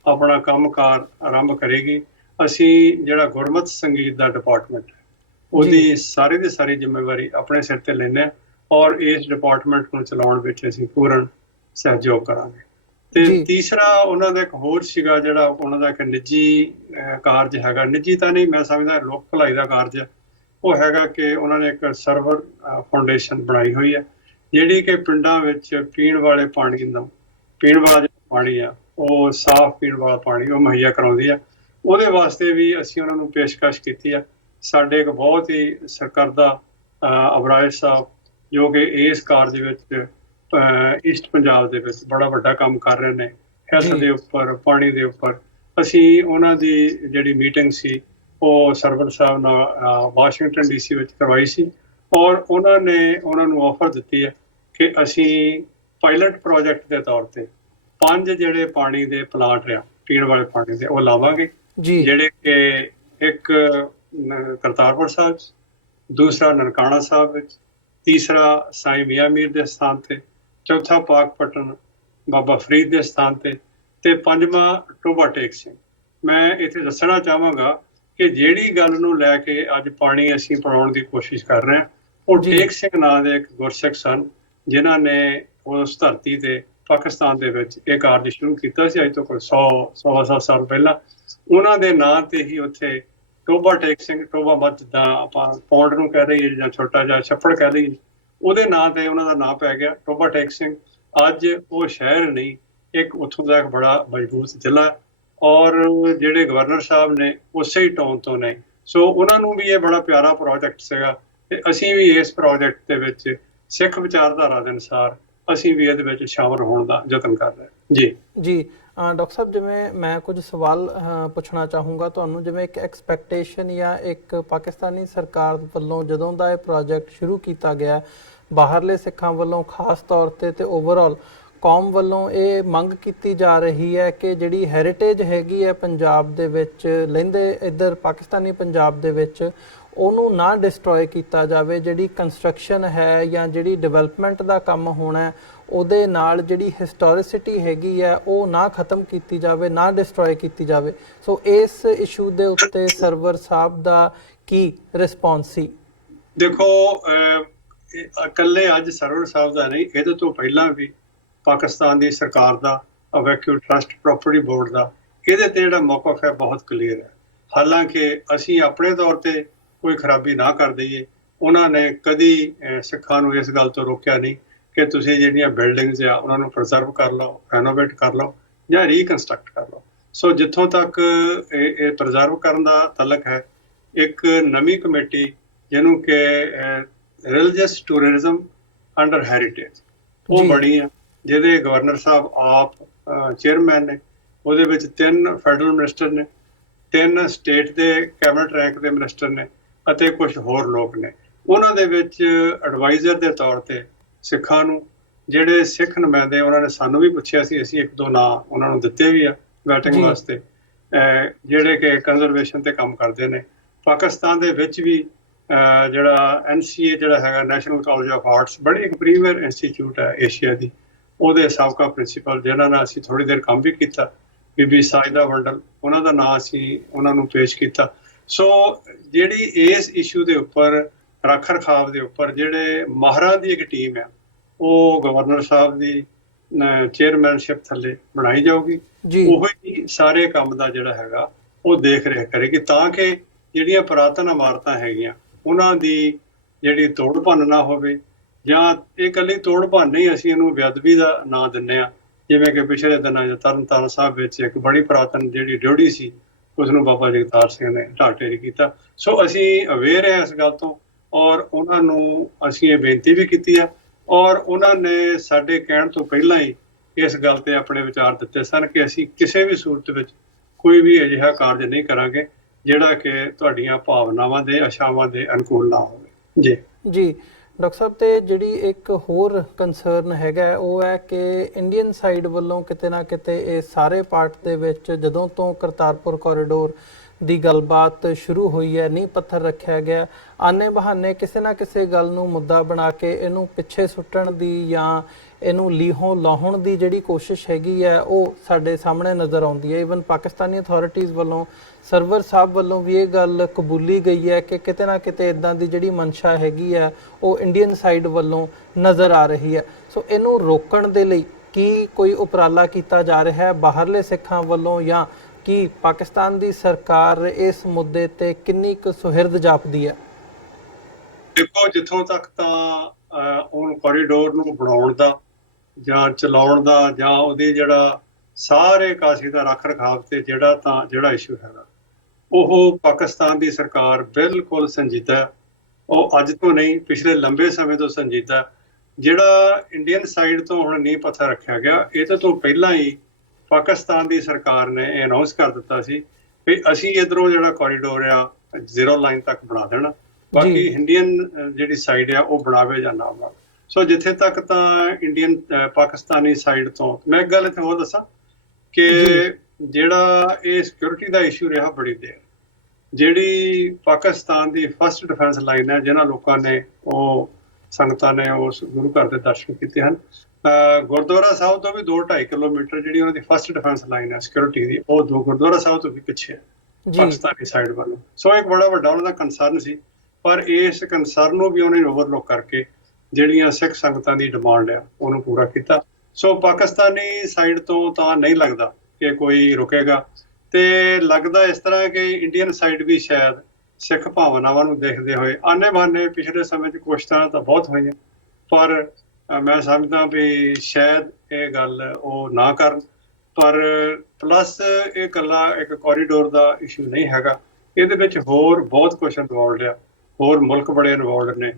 ਆਪਣਾ ਕੰਮਕਾਰ ਆਰੰਭ ਕਰੇਗੀ, ਅਸੀਂ ਜਿਹੜਾ ਗੁਰਮਤਿ ਸੰਗੀਤ ਦਾ ਡਿਪਾਰਟਮੈਂਟ ਹੈ ਉਹਦੀ ਸਾਰੀ ਦੀ ਸਾਰੀ ਜ਼ਿੰਮੇਵਾਰੀ ਆਪਣੇ ਸਿਰ ਤੇ ਲੈਂਦੇ ਹਾਂ, ਔਰ ਇਸ ਡਿਪਾਰਟਮੈਂਟ ਨੂੰ ਚਲਾਉਣ ਵਿੱਚ ਅਸੀਂ ਪੂਰਨ ਸਹਿਯੋਗ ਕਰਾਂਗੇ। ਤੇ ਤੀਸਰਾ ਉਹਨਾਂ ਦਾ ਇੱਕ ਹੋਰ ਸੀਗਾ ਜਿਹੜਾ ਉਹਨਾਂ ਦਾ ਇੱਕ ਨਿੱਜੀ ਕਾਰਜ ਹੈਗਾ, ਨਿੱਜੀ ਤਾਂ ਨਹੀਂ ਮੈਂ ਸਮਝਦਾ ਲੋਕ ਭਲਾਈ ਦਾ ਕਾਰਜ ਹੈ, ਉਹ ਹੈਗਾ ਕਿ ਉਹਨਾਂ ਨੇ ਇੱਕ ਸਰਵਰ ਫਾਊਂਡੇਸ਼ਨ ਬਣਾਈ ਹੋਈ ਹੈ, ਜਿਹੜੀ ਕਿ ਪਿੰਡਾਂ ਵਿੱਚ ਪੀਣ ਵਾਲੇ ਪਾਣੀ ਦਾ ਜਿਹੜਾ ਪਾਣੀ ਆ ਉਹ ਸਾਫ਼ ਪੀਣ ਵਾਲਾ ਪਾਣੀ ਉਹ ਮੁਹੱਈਆ ਕਰਾਉਂਦੀ ਆ। ਉਹਦੇ ਵਾਸਤੇ ਵੀ ਅਸੀਂ ਉਹਨਾਂ ਨੂੰ ਪੇਸ਼ਕਸ਼ ਕੀਤੀ ਆ। ਸਾਡੇ ਇੱਕ ਬਹੁਤ ਹੀ ਸਰਕਰਦਾ ਅਬਰਾਜ ਸਾਹਿਬ ਜੋ ਕਿ ਇਸ ਕਾਰਜ ਵਿੱਚ ਈਸਟ ਪੰਜਾਬ ਦੇ ਵਿੱਚ ਬੜਾ ਵੱਡਾ ਕੰਮ ਕਰ ਰਹੇ ਨੇ, ਹੈਲਥ ਦੇ ਉੱਪਰ, ਪਾਣੀ ਦੇ ਉੱਪਰ। ਅਸੀਂ ਉਹਨਾਂ ਦੀ ਜਿਹੜੀ ਮੀਟਿੰਗ ਸੀ ਉਹ ਸਰਵਰ ਸਾਹਿਬ ਨਾਲ ਵਾਸ਼ਿੰਗਟਨ DC ਵਿੱਚ ਕਰਵਾਈ ਸੀ, ਔਰ ਉਹਨਾਂ ਨੇ ਉਹਨਾਂ ਨੂੰ ਆਫਰ ਦਿੱਤੀ ਹੈ ਕਿ ਅਸੀਂ ਪਾਇਲਟ ਪ੍ਰੋਜੈਕਟ ਦੇ ਤੌਰ ਤੇ 5 ਜਿਹੜੇ ਪਾਣੀ ਦੇ ਪਲਾਂਟ ਆ ਪੀਣ ਵਾਲੇ ਪਾਣੀ ਦੇ ਉਹ ਲਾਵਾਂਗੇ, ਜਿਹੜੇ ਕਿ ਇੱਕ ਕਰਤਾਰਪੁਰ ਸਾਹਿਬ 'ਚ, ਦੂਸਰਾ ਨਨਕਾਣਾ ਸਾਹਿਬ ਵਿੱਚ, ਤੀਸਰਾ ਸਾਈਂ ਮੀਆਂ ਮੀਰ ਦੇ ਸਥਾਨ ਤੇ, ਚੌਥਾ ਪਾਕਪਟਨ ਬਾਬਾ ਫਰੀਦ ਦੇ ਸਥਾਨ ਤੇ ਪੰਜਵਾਂ ਟੋਭਾ ਟੇਕ ਸਿੰਘ। ਮੈਂ ਇੱਥੇ ਦੱਸਣਾ ਚਾਹਾਂਗਾ ਕਿ ਜਿਹੜੀ ਗੱਲ ਨੂੰ ਲੈ ਕੇ ਅੱਜ ਪਾਣੀ ਅਸੀਂ ਪਿਲਾਉਣ ਦੀ ਕੋਸ਼ਿਸ਼ ਕਰ ਰਹੇ ਹਾਂ, ਉਹ ਟੇਕ ਸਿੰਘ ਨਾਂ ਦੇ ਇੱਕ ਗੁਰਸਿੱਖ ਸਨ, ਜਿਨ੍ਹਾਂ ਨੇ ਉਸ ਧਰਤੀ ਤੇ ਪਾਕਿਸਤਾਨ ਦੇ ਵਿੱਚ ਇਹ ਕਾਰਜ ਸ਼ੁਰੂ ਕੀਤਾ ਸੀ ਅੱਜ ਤੋਂ ਕੋਈ 100 ਸਾਲ ਪਹਿਲਾਂ। ਉਹਨਾਂ ਦੇ ਨਾਂ ਤੇ ਹੀ ਉੱਥੇ ਟੋਭਾ ਟੇਕ ਸਿੰਘ, ਟੋਭਾ ਮੱਝ ਦਾ ਆਪਾਂ ਪੌਂਡ ਨੂੰ ਕਹਿ ਲਈਏ ਜਾਂ ਛੋਟਾ ਜਿਹਾ ਛੱਪੜ ਕਹਿ ਲਈਏ, ਉਹਦੇ ਨਾਂ ਤੇ ਉਹਨਾਂ ਦਾ ਨਾਂ ਪੈ ਗਿਆ ਟੋਭਾ ਟੇਕ ਸਿੰਘ। ਅੱਜ ਉਹ ਸ਼ਹਿਰ ਨਹੀਂ, ਇੱਕ ਉੱਥੋਂ ਦਾ ਇੱਕ ਬੜਾ ਮਜ਼ਬੂਤ ਜ਼ਿਲ੍ਹਾ, ਔਰ ਜਿਹੜੇ ਗਵਰਨਰ ਸਾਹਿਬ ਨੇ ਉਸੇ ਹੀ ਟਾਊਨ ਤੋਂ ਨੇ। ਸੋ ਉਹਨਾਂ ਨੂੰ ਵੀ ਇਹ ਬੜਾ ਪਿਆਰਾ ਪ੍ਰੋਜੈਕਟ ਸੀਗਾ ਤੇ ਅਸੀਂ ਵੀ ਇਸ ਪ੍ਰੋਜੈਕਟ ਦੇ ਵਿੱਚ ਸਿੱਖ ਵਿਚਾਰਧਾਰਾ ਦੇ ਅਨੁਸਾਰ ਅਸੀਂ ਵੀ ਇਹਦੇ ਵਿੱਚ ਸ਼ਾਮਲ ਹੋਣ ਦਾ ਯਤਨ ਕਰ ਰਹੇ ਹਾਂ। ਜੀ ਡਾਕਟਰ ਸਾਹਿਬ, ਜਿਵੇਂ ਮੈਂ ਕੁਝ ਸਵਾਲ ਪੁੱਛਣਾ ਚਾਹੂੰਗਾ ਤੁਹਾਨੂੰ, ਜਿਵੇਂ ਇੱਕ ਐਕਸਪੈਕਟੇਸ਼ਨ ਜਾਂ ਇੱਕ ਪਾਕਿਸਤਾਨੀ ਸਰਕਾਰ ਵੱਲੋਂ ਜਦੋਂ ਦਾ ਇਹ ਪ੍ਰੋਜੈਕਟ ਸ਼ੁਰੂ ਕੀਤਾ ਗਿਆ, ਬਾਹਰਲੇ ਸਿੱਖਾਂ ਵੱਲੋਂ ਖਾਸ ਤੌਰ ਤੇ ਓਵਰਆਲ ਕੌਮ ਵੱਲੋਂ ਇਹ ਮੰਗ ਕੀਤੀ ਜਾ ਰਹੀ ਹੈ ਕਿ ਜਿਹੜੀ ਹੈਰੀਟੇਜ ਹੈਗੀ ਹੈ ਪੰਜਾਬ ਦੇ ਵਿੱਚ ਲਹਿੰਦੇ ਇੱਧਰ ਪਾਕਿਸਤਾਨੀ ਪੰਜਾਬ ਦੇ ਵਿੱਚ, ਉਹਨੂੰ ਨਾ ਡਿਸਟਰੋਏ ਕੀਤਾ ਜਾਵੇ। ਜਿਹੜੀ ਕੰਸਟਰਕਸ਼ਨ ਹੈ ਜਾਂ ਜਿਹੜੀ ਡਿਵੈਲਪਮੈਂਟ ਦਾ ਕੰਮ ਹੋਣਾ, ਉਹਦੇ ਨਾਲ ਜਿਹੜੀ ਹਿਸਟੋਰਿਸਿਟੀ ਹੈਗੀ ਹੈ ਉਹ ਨਾ ਖਤਮ ਕੀਤੀ ਜਾਵੇ, ਨਾ ਡਿਸਟਰੋਏ ਕੀਤੀ ਜਾਵੇ। ਸੋ ਇਸ ਇਸ਼ੂ ਦੇ ਉੱਤੇ ਸਰਵਰ ਸਾਹਿਬ ਦਾ ਕੀ ਰਿਸਪੌਂਸ ਸੀ? ਦੇਖੋ, ਇਕੱਲੇ ਅੱਜ ਸਰਵਰ ਸਾਹਿਬ ਦਾ ਨਹੀਂ, ਇਹਦੇ ਤੋਂ ਪਹਿਲਾਂ ਵੀ ਪਾਕਿਸਤਾਨ ਦੀ ਸਰਕਾਰ ਦਾ, ਵੈਕਿਊ ਟਰਸਟ ਪ੍ਰਾਪਰਟੀ ਬੋਰਡ ਦਾ, ਇਹਦੇ ਤੇ ਜਿਹੜਾ ਮੌਕਫ ਹੈ ਬਹੁਤ ਕਲੀਅਰ ਹੈ। ਹਾਲਾਂਕਿ ਅਸੀਂ ਆਪਣੇ ਤੌਰ ਤੇ ਕੋਈ ਖਰਾਬੀ ਨਾ ਕਰ ਦਈਏ, ਉਹਨਾਂ ਨੇ ਕਦੀ ਸਿੱਖਾਂ ਨੂੰ ਇਸ ਗੱਲ ਤੋਂ ਰੋਕਿਆ ਨਹੀਂ ਕਿ ਤੁਸੀਂ ਜਿਹੜੀਆਂ ਬਿਲਡਿੰਗਸ ਆ ਉਹਨਾਂ ਨੂੰ ਪ੍ਰੀਜ਼ਰਵ ਕਰ ਲਓ, ਰੈਨੋਵੇਟ ਕਰ ਲਓ ਜਾਂ ਰੀਕਨਸਟਰਕਟ ਕਰ ਲਓ। ਸੋ ਜਿੱਥੋਂ ਤੱਕ ਇਹ ਪ੍ਰੀਜ਼ਰਵ ਕਰਨ ਦਾ ਤਲਕ ਹੈ, ਇੱਕ ਨਵੀਂ ਕਮੇਟੀ ਜਿਹਨੂੰ ਕਿ ਰਿਲੀਜੀਅਸ ਟੂਰਿਜ਼ਮ ਅੰਡਰ ਹੈਰੀਟੇਜ ਉਹ ਬਣੀ ਆ, ਜਿਹਦੇ ਗਵਰਨਰ ਸਾਹਿਬ ਆਪ ਚੇਅਰਮੈਨ ਨੇ। ਉਹਦੇ ਵਿੱਚ 3 ਫੈਡਰਲ ਮਿਨਿਸਟਰ ਨੇ, 3 ਸਟੇਟ ਦੇ ਕੈਬਨਿਟ ਰੈਂਕ ਦੇ ਮਿਨਿਸਟਰ ਨੇ ਅਤੇ ਕੁਝ ਹੋਰ ਲੋਕ ਨੇ। ਉਹਨਾਂ ਦੇ ਵਿੱਚ ਐਡਵਾਈਜ਼ਰ ਦੇ ਤੌਰ ਤੇ ਸਿੱਖਾਂ ਨੂੰ ਜਿਹੜੇ ਸਿੱਖ ਨੁਮਾਇੰਦੇ, ਉਹਨਾਂ ਨੇ ਸਾਨੂੰ ਵੀ ਪੁੱਛਿਆ ਸੀ, ਅਸੀਂ 1-2 ਨਾਂ ਉਹਨਾਂ ਨੂੰ ਦਿੱਤੇ ਵੀ ਆ ਵੈਟਿੰਗ ਵਾਸਤੇ, ਜਿਹੜੇ ਕਿ ਕੰਜ਼ਰਵੇਸ਼ਨ ਤੇ ਕੰਮ ਕਰਦੇ ਨੇ। ਪਾਕਿਸਤਾਨ ਦੇ ਵਿੱਚ ਵੀ ਜਿਹੜਾ NCA ਜਿਹੜਾ ਹੈਗਾ, ਨੈਸ਼ਨਲ ਕਾਲਜ ਆਫ ਆਰਟਸ, ਬੜੀ ਇੱਕ ਪ੍ਰੀਮੀਅਰ ਇੰਸਟੀਚਿਊਟ ਹੈ ਏਸ਼ੀਆ ਦੀ, ਉਹਦੇ ਸਾਬਕਾ ਪ੍ਰਿੰਸੀਪਲ ਜਿਨ੍ਹਾਂ ਨਾਲ ਅਸੀਂ ਥੋੜ੍ਹੀ ਦੇਰ ਕੰਮ ਵੀ ਕੀਤਾ, ਬੀਬੀ ਸਾਜਦਾ ਵੰਡਲ, ਉਹਨਾਂ ਦਾ ਨਾਂ ਅਸੀਂ ਉਹਨਾਂ ਨੂੰ ਪੇਸ਼ ਕੀਤਾ। ਸੋ ਜਿਹੜੀ ਇਸ ਇਸ਼ੂ ਦੇ ਉੱਪਰ, ਰੱਖ ਰਖਾਵ ਦੇ ਉੱਪਰ ਜਿਹੜੇ ਮਾਹਰਾਂ ਦੀ ਇੱਕ ਟੀਮ ਆ, ਉਹ ਗਵਰਨਰ ਸਾਹਿਬ ਦੀ ਚੇਅਰਮੈਨਸ਼ਿਪ ਥੱਲੇ ਬਣਾਈ ਜਾਊਗੀ। ਉਹ ਹੀ ਸਾਰੇ ਕੰਮ ਦਾ ਜਿਹੜਾ ਹੈਗਾ ਉਹ ਦੇਖ ਰੇਖ ਕਰੇਗੀ, ਤਾਂ ਕਿ ਜਿਹੜੀਆਂ ਪੁਰਾਤਨ ਇਮਾਰਤਾਂ ਹੈਗੀਆਂ ਉਹਨਾਂ ਦੀ ਜਿਹੜੀ ਤੋੜ ਭੰਨ ਨਾ ਹੋਵੇ, ਜਾਂ ਇਹ ਇਕੱਲੀ ਤੋੜ ਭੰਨ ਨਹੀਂ, ਅਸੀਂ ਇਹਨੂੰ ਬੇਅਦਬੀ ਦਾ ਨਾਂ ਦਿੰਦੇ ਹਾਂ। ਜਿਵੇਂ ਕਿ ਪਿਛਲੇ ਦਿਨਾਂ 'ਚ ਤਰਨਤਾਰਨ ਸਾਹਿਬ ਵਿੱਚ ਇੱਕ ਬੜੀ ਪੁਰਾਤਨ ਜਿਹੜੀ ਡਿਓਢੀ ਸੀ, ਉਸਨੂੰ ਬਾਬਾ ਜਗਤਾਰ ਸਿੰਘ ਨੇ ਢਾਹ ਢੇਰੀ ਕੀਤਾ। ਸੋ ਅਸੀਂ ਅਵੇਅਰ ਹਾਂ ਇਸ ਗੱਲ ਤੋਂ, ਔਰ ਉਹਨਾਂ ਨੂੰ ਅਸੀਂ ਇਹ ਬੇਨਤੀ ਵੀ ਕੀਤੀ ਆ, ਔਰ ਉਹਨਾਂ ਨੇ ਸਾਡੇ ਕਹਿਣ ਤੋਂ ਪਹਿਲਾਂ ਹੀ ਇਸ ਗੱਲ ਤੇ ਆਪਣੇ ਵਿਚਾਰ ਦਿੱਤੇ ਸਨ ਕਿ ਅਸੀਂ ਕਿਸੇ ਵੀ ਸੂਰਤ ਵਿੱਚ ਕੋਈ ਵੀ ਅਜਿਹਾ ਕਾਰਜ ਨਹੀਂ ਕਰਾਂਗੇ ਜਿਹੜਾ ਕਿ ਤੁਹਾਡੀਆਂ ਭਾਵਨਾਵਾਂ ਦੇ, ਆਸ਼ਾਵਾਂ ਦੇ ਅਨੁਕੂਲ ਨਾ ਹੋਵੇ। ਜੀ ਡਾਕਟਰ ਸਾਹਿਬ, ਤੇ ਜਿਹੜੀ ਇੱਕ ਹੋਰ ਕੰਸਰਨ ਹੈਗਾ ਉਹ ਹੈ ਕਿ ਇੰਡੀਅਨ ਸਾਈਡ ਵੱਲੋਂ ਕਿਤੇ ਨਾ ਕਿਤੇ ਇਹ ਸਾਰੇ ਪਾਰਟ ਦੇ ਵਿੱਚ ਜਦੋਂ ਤੋਂ ਕਰਤਾਰਪੁਰ ਕੋਰੀਡੋਰ ਦੀ ਗੱਲਬਾਤ ਸ਼ੁਰੂ ਹੋਈ ਹੈ, ਨੀਂਹ ਪੱਥਰ ਰੱਖਿਆ ਗਿਆ, ਆਨੇ ਬਹਾਨੇ ਕਿਸੇ ਨਾ ਕਿਸੇ ਗੱਲ ਨੂੰ ਮੁੱਦਾ ਬਣਾ ਕੇ ਇਹਨੂੰ ਪਿੱਛੇ ਸੁੱਟਣ ਦੀ ਜਾਂ ਇਹਨੂੰ ਲੀਹੋਂ ਲਾਹੁਣ ਦੀ ਜਿਹੜੀ ਕੋਸ਼ਿਸ਼ ਹੈਗੀ ਹੈ ਉਹ ਸਾਡੇ ਸਾਹਮਣੇ ਨਜ਼ਰ ਆਉਂਦੀ ਹੈ। ਈਵਨ ਪਾਕਿਸਤਾਨੀ ਅਥਾਰਟੀਜ਼ ਵੱਲੋਂ, ਸਰਵਰ ਸਾਹਿਬ ਵੱਲੋਂ ਵੀ ਇਹ ਗੱਲ ਕਬੂਲੀ ਗਈ ਹੈ ਕਿ ਕਿਤੇ ਨਾ ਕਿਤੇ ਇੱਦਾਂ ਦੀ ਜਿਹੜੀ ਮਨਸ਼ਾ ਹੈਗੀ ਹੈ ਉਹ ਇੰਡੀਅਨ ਸਾਈਡ ਵੱਲੋਂ ਨਜ਼ਰ ਆ ਰਹੀ ਹੈ। ਸੋ ਇਹਨੂੰ ਰੋਕਣ ਦੇ ਲਈ ਕੀ ਕੋਈ ਉਪਰਾਲਾ ਕੀਤਾ ਜਾ ਰਿਹਾ ਹੈ ਬਾਹਰਲੇ ਸਿੱਖਾਂ ਵੱਲੋਂ, ਜਾਂ ਕੀ ਪਾਕਿਸਤਾਨ ਦੀ ਸਰਕਾਰ ਇਸ ਮੁੱਦੇ ਤੇ ਕਿੰਨੀ ਕੁ ਸੁਹਿਰਦ ਜਾਪਦੀ ਹੈ? ਦੇਖੋ, ਜਿੱਥੋਂ ਤੱਕ ਤਾਂ ਉਹ ਕੋਰੀਡੋਰ ਨੂੰ ਬਣਾਉਣ ਦਾ ਜਾਂ ਚਲਾਉਣ ਦਾ ਜਾਂ ਉਹਦੀ ਜਿਹੜਾ ਸਾਰੇ ਕਾਸ਼ੀ ਦਾ ਰੱਖ ਰਖਾਵ ਤੇ ਜਿਹੜਾ ਇਸ਼ੂ ਹੈਗਾ, ਉਹ ਪਾਕਿਸਤਾਨ ਦੀ ਸਰਕਾਰ ਬਿਲਕੁਲ ਸੰਜੀਦਾ ਹੈ। ਉਹ ਅੱਜ ਤੋਂ ਨਹੀਂ, ਪਿਛਲੇ ਲੰਬੇ ਸਮੇਂ ਤੋਂ ਸੰਜੀਦਾ। ਜਿਹੜਾ ਇੰਡੀਅਨ ਸਾਈਡ ਤੋਂ ਹੁਣ ਨੀਂਹ ਪੱਥਰ ਰੱਖਿਆ ਗਿਆ, ਇਹਦੇ ਤੋਂ ਪਹਿਲਾਂ ਹੀ ਪਾਕਿਸਤਾਨ ਦੀ ਸਰਕਾਰ ਨੇ ਇਹ ਅਨਾਉਂਸ ਕਰ ਦਿੱਤਾ ਸੀ ਵੀ ਅਸੀਂ ਇੱਧਰੋਂ ਜਿਹੜਾ ਕੋਰੀਡੋਰ ਆ 0 ਲਾਈਨ ਤੱਕ ਬਣਾ ਦੇਣਾ, ਬਾਕੀ ਇੰਡੀਅਨ ਜਿਹੜੀ ਸਾਈਡ ਆ ਉਹ ਬਣਾਵੇ ਜਾਂ ਨਾ ਬਣਾਵੇ। ਸੋ ਜਿੱਥੇ ਤੱਕ ਤਾਂ ਇੰਡੀਅਨ ਪਾਕਿਸਤਾਨੀ ਸਾਈਡ ਤੋਂ, ਮੈਂ ਇੱਕ ਗੱਲ ਇੱਥੇ ਹੋਰ ਦੱਸਾਂ ਕਿ ਜਿਹੜਾ ਇਹ ਸਿਕਿਉਰਿਟੀ ਦਾ ਇਸ਼ੂ ਰਿਹਾ ਬੜੀ ਦੇਰ, ਜਿਹੜੀ ਪਾਕਿਸਤਾਨ ਦੀ ਫਸਟ ਡਿਫੈਂਸ ਲਾਈਨ ਹੈ, ਜਿਨ੍ਹਾਂ ਲੋਕਾਂ ਨੇ ਸੰਗਤਾਂ ਨੇ ਉਸ ਗੁਰੂ ਘਰ ਦੇ ਦਰਸ਼ਨ ਕੀਤੇ ਹਨ। ਗੁਰਦੁਆਰਾ ਸਾਹਿਬ ਤੋਂ ਵੀ 2-2.5 ਕਿਲੋਮੀਟਰ ਜਿਹੜੀ ਉਹਨਾਂ ਦੀ ਫਸਟ ਡਿਫੈਂਸ ਲਾਈਨ ਹੈ ਸਿਕਿਉਰਿਟੀ ਦੀ, ਉਹ ਦੋ ਗੁਰਦੁਆਰਾ ਸਾਹਿਬ ਤੋਂ ਵੀ ਪਿੱਛੇ ਹੈ ਪਾਕਿਸਤਾਨੀ ਸਾਈਡ ਵੱਲੋਂ। ਸੋ ਇੱਕ ਬੜਾ ਵੱਡਾ ਉਹਨਾਂ ਦਾ ਕੰਸਰਨ ਸੀ, ਪਰ ਇਸ ਕੰਸਰਨ ਨੂੰ ਵੀ ਉਹਨੇ ਓਵਰਲੋਕ ਕਰਕੇ ਜਿਹੜੀਆਂ ਸਿੱਖ ਸੰਗਤਾਂ ਦੀ ਡਿਮਾਂਡ ਆ ਉਹਨੂੰ ਪੂਰਾ ਕੀਤਾ। ਸੋ ਪਾਕਿਸਤਾਨੀ ਸਾਈਡ ਤੋਂ ਤਾਂ ਨਹੀਂ ਲੱਗਦਾ ਕਿ ਕੋਈ ਰੁਕੇਗਾ, ਤੇ ਲੱਗਦਾ ਇਸ ਤਰ੍ਹਾਂ ਕਿ ਇੰਡੀਅਨ ਸਾਈਡ ਵੀ ਸ਼ਾਇਦ ਸਿੱਖ ਭਾਵਨਾਵਾਂ ਨੂੰ ਦੇਖਦੇ ਹੋਏ ਆਨੇ ਬਾਨੇ ਪਿਛਲੇ ਸਮੇਂ 'ਚ ਕੋਸ਼ਿਸ਼ਾਂ ਤਾਂ ਬਹੁਤ ਹੋਈਆਂ, ਪਰ ਮੈਂ ਸਮਝਦਾ ਵੀ ਸ਼ਾਇਦ ਇਹ ਗੱਲ ਉਹ ਨਾ ਕਰਨ। ਪਰ ਪਲੱਸ ਇਹ ਇਕੱਲਾ ਇੱਕ ਕੋਰੀਡੋਰ ਦਾ ਇਸ਼ੂ ਨਹੀਂ ਹੈਗਾ, ਇਹਦੇ ਵਿੱਚ ਹੋਰ ਬਹੁਤ ਕੁਝ ਇਨਵੋਲਡ ਆ, ਹੋਰ ਮੁਲਕ ਬੜੇ ਇਨਵੋਲਡ ਨੇ,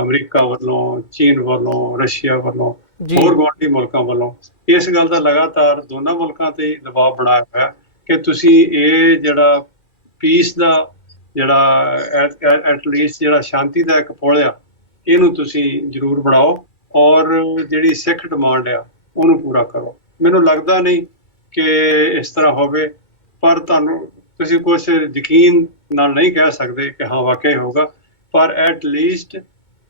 ਅਮਰੀਕਾ ਵੱਲੋਂ, ਚੀਨ ਵੱਲੋਂ, ਰਸ਼ੀਆ ਵੱਲੋਂ, ਹੋਰ ਗੁਆਂਢੀ ਮੁਲਕਾਂ ਵੱਲੋਂ। ਇਸ ਗੱਲ ਦਾ ਲਗਾਤਾਰ ਦੋਨਾਂ ਮੁਲਕਾਂ ਤੇ ਦਬਾਅ ਬਣਾਇਆ ਹੋਇਆ ਕਿ ਤੁਸੀਂ ਇਹ ਜਿਹੜਾ ਪੀਸ ਦਾ ਜਿਹੜਾ ਐਟਲੀਸਟ ਜਿਹੜਾ ਸ਼ਾਂਤੀ ਦਾ ਇੱਕ ਪੁਲ ਆ, ਇਹਨੂੰ ਤੁਸੀਂ ਜ਼ਰੂਰ ਬਣਾਓ ਔਰ ਜਿਹੜੀ ਸਿੱਖ ਡਿਮਾਂਡ ਆ ਉਹਨੂੰ ਪੂਰਾ ਕਰੋ। ਮੈਨੂੰ ਲੱਗਦਾ ਨਹੀਂ ਕਿ ਇਸ ਤਰ੍ਹਾਂ ਹੋਵੇ, ਪਰ ਤੁਸੀਂ ਕੁਝ ਯਕੀਨ ਨਾਲ ਨਹੀਂ ਕਹਿ ਸਕਦੇ ਕਿ ਹਾਂ ਵਾਕਿਆ ਹੋਊਗਾ, ਪਰ ਐਟ ਲੀਸਟ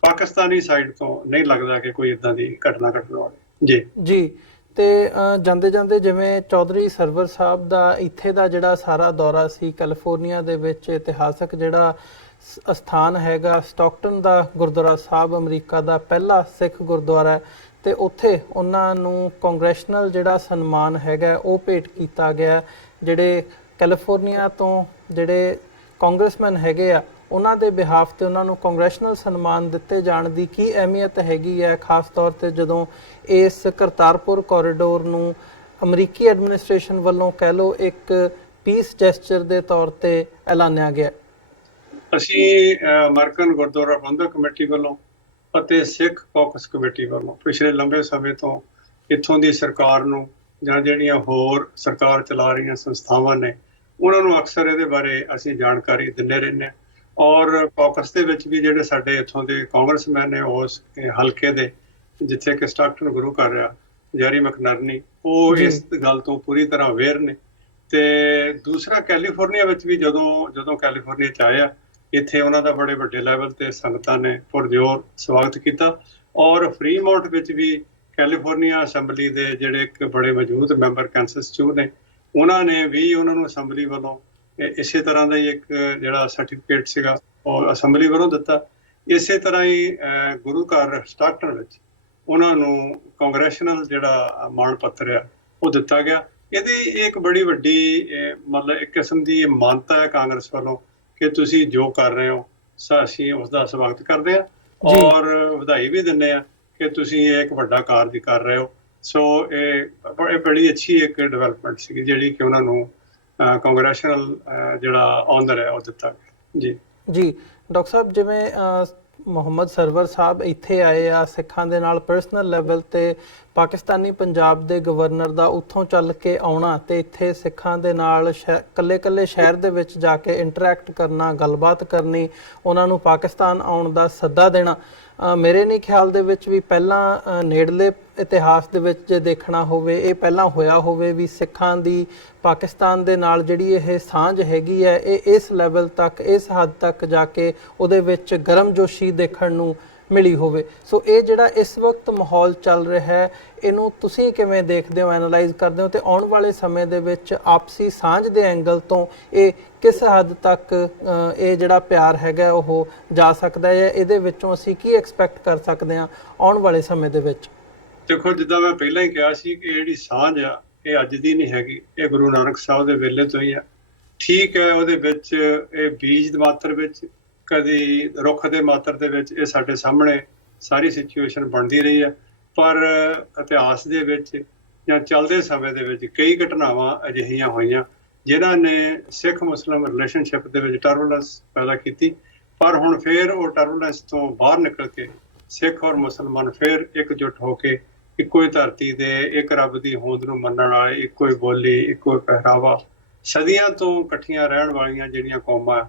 ਪਾਕਿਸਤਾਨੀ ਸਾਈਡ ਤੋਂ ਨਹੀਂ ਲੱਗਦਾ ਕਿ ਕੋਈ ਇਦਾਂ ਦੀ ਘਟਨਾ ਘਟਣ ਵਾਲੀ। ਜੀ ਤੇ ਜਾਂਦੇ ਜਾਂਦੇ ਜਿਵੇਂ ਚੌਧਰੀ ਸਰਵਰ ਸਾਹਿਬ ਦਾ ਇੱਥੇ ਦਾ ਜਿਹੜਾ ਸਾਰਾ ਦੌਰਾ ਸੀ, ਕੈਲੀਫੋਰਨੀਆ ਦੇ ਵਿੱਚ ਇਤਿਹਾਸਕ ਜਿਹੜਾ ਸਥਾਨ ਹੈਗਾ ਸਟਾਕਟਨ ਦਾ ਗੁਰਦੁਆਰਾ ਸਾਹਿਬ, ਅਮਰੀਕਾ ਦਾ ਪਹਿਲਾ ਸਿੱਖ ਗੁਰਦੁਆਰਾ, ਤੇ ਉੱਥੇ ਉਹਨਾਂ ਨੂੰ ਕੰਗਰੈਸ਼ਨਲ ਜਿਹੜਾ ਸਨਮਾਨ ਹੈਗਾ ਉਹ ਭੇਟ ਕੀਤਾ ਗਿਆ। ਜਿਹੜੇ ਕੈਲੀਫੋਰਨੀਆ ਤੋਂ ਜਿਹੜੇ ਕਾਂਗਰਸਮੈਨ ਹੈਗੇ ਆ ਉਹਨਾਂ ਦੇ ਬਿਹਾਫ ਤੇ ਉਹਨਾਂ ਨੂੰ ਕੰਗਰੈਸ਼ਨਲ ਸਨਮਾਨ ਦਿੱਤੇ ਜਾਣ ਦੀ ਕੀ ਅਹਿਮੀਅਤ ਹੈਗੀ ਹੈ, ਖਾਸ ਤੌਰ ਤੇ ਜਦੋਂ ਇਸ ਕਰਤਾਰਪੁਰ ਕੋਰੀਡੋਰ ਨੂੰ ਅਮਰੀਕੀ ਐਡਮਿਨਿਸਟ੍ਰੇਸ਼ਨ ਵੱਲੋਂ ਕਹਿ ਲਓ ਇੱਕ ਪੀਸ ਜੈਸਚਰ ਦੇ ਤੌਰ ਤੇ ਐਲਾਨਿਆ ਗਿਆ? ਅਸੀਂ ਅਮਰੀਕਨ ਗੁਰਦੁਆਰਾ ਪ੍ਰਬੰਧਕ ਕਮੇਟੀ ਵੱਲੋਂ ਅਤੇ ਸਿੱਖ ਕਾਕਸ ਕਮੇਟੀ ਵੱਲੋਂ ਪਿਛਲੇ ਲੰਬੇ ਸਮੇਂ ਤੋਂ ਇੱਥੋਂ ਦੀ ਸਰਕਾਰ ਨੂੰ ਜਾਂ ਜਿਹੜੀਆਂ ਹੋਰ ਸਰਕਾਰ ਚਲਾ ਰਹੀਆਂ ਸੰਸਥਾਵਾਂ ਨੇ ਉਹਨਾਂ ਨੂੰ ਅਕਸਰ ਇਹਦੇ ਬਾਰੇ ਅਸੀਂ ਜਾਣਕਾਰੀ ਦਿੰਦੇ ਰਹਿੰਦੇ ਹਾਂ। ਔਰ ਕਾਕਸ ਦੇ ਵਿੱਚ ਵੀ ਜਿਹੜੇ ਸਾਡੇ ਇੱਥੋਂ ਦੇ ਕਾਂਗਰਸਮੈਨ ਨੇ ਉਸ ਹਲਕੇ ਦੇ, ਜਿੱਥੇ ਕਿ ਸਟਾਕਟਨ ਗੁਰੂ ਕਰ ਰਿਹਾ, ਜੈਰੀ ਮੈਕਨਰਨੀ, ਉਹ ਇਸ ਗੱਲ ਤੋਂ ਪੂਰੀ ਤਰ੍ਹਾਂ ਅਵੇਅਰ ਨੇ। ਤੇ ਦੂਸਰਾ ਕੈਲੀਫੋਰਨੀਆ ਵਿੱਚ ਵੀ ਜਦੋਂ ਕੈਲੀਫੋਰਨੀਆ 'ਚ ਆਇਆ, ਇੱਥੇ ਉਹਨਾਂ ਦਾ ਬੜੇ ਵੱਡੇ ਲੈਵਲ ਤੇ ਸੰਗਤਾਂ ਨੇ ਪੁਰਜੋਰ ਸਵਾਗਤ ਕੀਤਾ। ਔਰ ਫਰੀਮਾਉਂਟ ਵਿੱਚ ਵੀ ਕੈਲੀਫੋਰਨੀਆ ਅਸੈਂਬਲੀ ਦੇ ਜਿਹੜੇ ਇੱਕ ਬੜੇ ਮੌਜੂਦ ਮੈਂਬਰ ਕੈਂਸਸ ਚੂ ਨੇ, ਉਹਨਾਂ ਨੇ ਵੀ ਉਹਨਾਂ ਨੂੰ ਅਸੈਂਬਲੀ ਵੱਲੋਂ ਇਸੇ ਤਰ੍ਹਾਂ ਦਾ ਹੀ ਇੱਕ ਜਿਹੜਾ ਸਰਟੀਫਿਕੇਟ ਸੀਗਾ ਉਹ ਅਸੈਂਬਲੀ ਵੱਲੋਂ ਦਿੱਤਾ। ਇਸੇ ਤਰ੍ਹਾਂ ਹੀ ਗੁਰੂ ਘਰ ਸਟਾਕਟਨ ਵਿੱਚ ਉਹਨਾਂ ਨੂੰ ਕਾਂਗਰੈਸ਼ਨਲ ਜਿਹੜਾ ਮਾਣ ਪੱਤਰ ਆ ਉਹ ਦਿੱਤਾ ਗਿਆ। ਇਹਦੀ ਇੱਕ ਬੜੀ ਵੱਡੀ ਮਤਲਬ ਇੱਕ ਕਿਸਮ ਦੀ ਮਾਨਤਾ ਹੈ ਕਾਂਗਰਸ ਵੱਲੋਂ ਕਿ ਤੁਸੀਂ ਜੋ ਕਰ ਰਹੇ ਹੋ ਅਸੀਂ ਉਸ ਦਾ ਸਵਾਗਤ ਕਰਦੇ ਹਾਂ ਔਰ ਵਧਾਈ ਵੀ ਦਿੰਦੇ ਹਾਂ ਕਿ ਤੁਸੀਂ ਇਹ ਇੱਕ ਵੱਡਾ ਕਾਰਜ ਕਰ ਰਹੇ ਹੋ। ਸੋ ਇਹ ਬੜੀ ਅੱਛੀ ਇੱਕ ਡਿਵੈਲਪਮੈਂਟ ਸੀਗੀ ਜਿਹੜੀ ਕਿ ਉਹਨਾਂ ਨੂੰ ਕਾਂਗਰੈਸ਼ਨਲ ਜਿਹੜਾ ਆਨਰ ਹੈ ਉਹ ਦਿੱਤਾ ਗਿਆ। ਜੀ ਡਾਕਟਰ ਸਾਹਿਬ, ਜਿਵੇਂ ਮੁਹੰਮਦ ਸਰਵਰ ਸਾਹਿਬ ਇੱਥੇ ਆਏ ਆ ਸਿੱਖਾਂ ਦੇ ਨਾਲ ਪਰਸਨਲ ਲੈਵਲ ਤੇ, ਪਾਕਿਸਤਾਨੀ ਪੰਜਾਬ ਦੇ ਗਵਰਨਰ ਦਾ ਉੱਥੋਂ ਚੱਲ ਕੇ ਆਉਣਾ ਤੇ ਇੱਥੇ ਸਿੱਖਾਂ ਦੇ ਨਾਲ ਕੱਲੇ ਸ਼ਹਿਰ ਦੇ ਵਿੱਚ ਜਾ ਕੇ ਇੰਟਰੈਕਟ ਕਰਨਾ, ਗੱਲਬਾਤ ਕਰਨੀ, ਉਹਨਾਂ ਨੂੰ ਪਾਕਿਸਤਾਨ ਆਉਣ ਦਾ ਸੱਦਾ ਦੇਣਾ, ਮੇਰੇ ਨਹੀਂ ਖਿਆਲ ਦੇ ਵਿੱਚ ਵੀ ਪਹਿਲਾਂ ਨੇੜਲੇ ਇਤਿਹਾਸ ਦੇ ਵਿੱਚ ਜੇ ਦੇਖਣਾ ਹੋਵੇ ਇਹ ਪਹਿਲਾਂ ਹੋਇਆ ਹੋਵੇ ਵੀ ਸਿੱਖਾਂ ਦੀ ਪਾਕਿਸਤਾਨ ਦੇ ਨਾਲ ਜਿਹੜੀ ਇਹ ਸਾਂਝ ਹੈਗੀ ਹੈ ਇਹ ਇਸ ਲੈਵਲ ਤੱਕ, ਇਸ ਹੱਦ ਤੱਕ ਜਾ ਕੇ ਉਹਦੇ ਵਿੱਚ ਗਰਮਜੋਸ਼ੀ ਦੇਖਣ ਨੂੰ ਮਿਲੀ ਹੋਵੇ। ਸੋ ਇਹ ਜਿਹੜਾ ਇਸ ਵਕਤ ਮਾਹੌਲ ਚੱਲ ਰਿਹਾ ਹੈ ਇਹਨੂੰ ਤੁਸੀਂ ਕਿਵੇਂ ਦੇਖਦੇ ਹੋ, ਐਨਾਲਾਈਜ਼ ਕਰਦੇ ਹੋ, ਤੇ ਆਉਣ ਵਾਲੇ ਸਮੇਂ ਦੇ ਵਿੱਚ ਆਪਸੀ ਸਾਂਝ ਦੇ ਐਂਗਲ ਤੋਂ ਇਹ ਕਿਸ ਹੱਦ ਤੱਕ ਇਹ ਜਿਹੜਾ ਪਿਆਰ ਹੈਗਾ ਉਹ ਜਾ ਸਕਦਾ ਹੈ, ਇਹਦੇ ਵਿੱਚੋਂ ਅਸੀਂ ਕੀ ਐਕਸਪੈਕਟ ਕਰ ਸਕਦੇ ਹਾਂ ਆਉਣ ਵਾਲੇ ਸਮੇਂ ਦੇ ਵਿੱਚ? ਦੇਖੋ, ਜਿੱਦਾਂ ਮੈਂ ਪਹਿਲਾਂ ਹੀ ਕਿਹਾ ਸੀ ਕਿ ਜਿਹੜੀ ਸਾਂਝ ਆ ਇਹ ਅੱਜ ਦੀ ਨਹੀਂ ਹੈਗੀ, ਇਹ ਗੁਰੂ ਨਾਨਕ ਸਾਹਿਬ ਦੇ ਵੇਲੇ ਤੋਂ ਹੀ ਆ। ਠੀਕ ਹੈ, ਉਹਦੇ ਵਿੱਚ ਇਹ ਬੀਜ ਦੇ ਮਾਤਰ ਵਿੱਚ, ਕਦੀ ਰੁੱਖ ਦੇ ਮਾਤਰ ਦੇ ਵਿੱਚ, ਇਹ ਸਾਡੇ ਸਾਹਮਣੇ ਸਾਰੀ ਸਿਚੁਏਸ਼ਨ ਬਣਦੀ ਰਹੀ ਹੈ। ਪਰ ਇਤਿਹਾਸ ਦੇ ਵਿੱਚ ਜਾਂ ਚੱਲਦੇ ਸਮੇਂ ਦੇ ਵਿੱਚ ਕਈ ਘਟਨਾਵਾਂ ਅਜਿਹੀਆਂ ਹੋਈਆਂ ਜਿਨ੍ਹਾਂ ਨੇ ਸਿੱਖ ਮੁਸਲਿਮ ਰਿਲੇਸ਼ਨਸ਼ਿਪ ਦੇ ਵਿੱਚ ਟਰਬੂਲੈਂਸ ਪੈਦਾ ਕੀਤੀ। ਪਰ ਹੁਣ ਫਿਰ ਉਹ ਟਰਬੂਲੈਂਸ ਤੋਂ ਬਾਹਰ ਨਿਕਲ ਕੇ ਸਿੱਖ ਔਰ ਮੁਸਲਮਾਨ ਫਿਰ ਇਕਜੁੱਟ ਹੋ ਕੇ ਇੱਕੋ ਹੀ ਧਰਤੀ ਦੇ ਇੱਕ ਰੱਬ ਦੀ ਹੋਂਦ ਨੂੰ ਮੰਨਣ ਵਾਲੇ, ਇੱਕੋ ਹੀ ਬੋਲੀ, ਇੱਕੋ ਹੀ ਪਹਿਰਾਵਾ, ਸਦੀਆਂ ਤੋਂ ਇਕੱਠੀਆਂ ਰਹਿਣ ਵਾਲੀਆਂ ਜਿਹੜੀਆਂ ਕੌਮਾਂ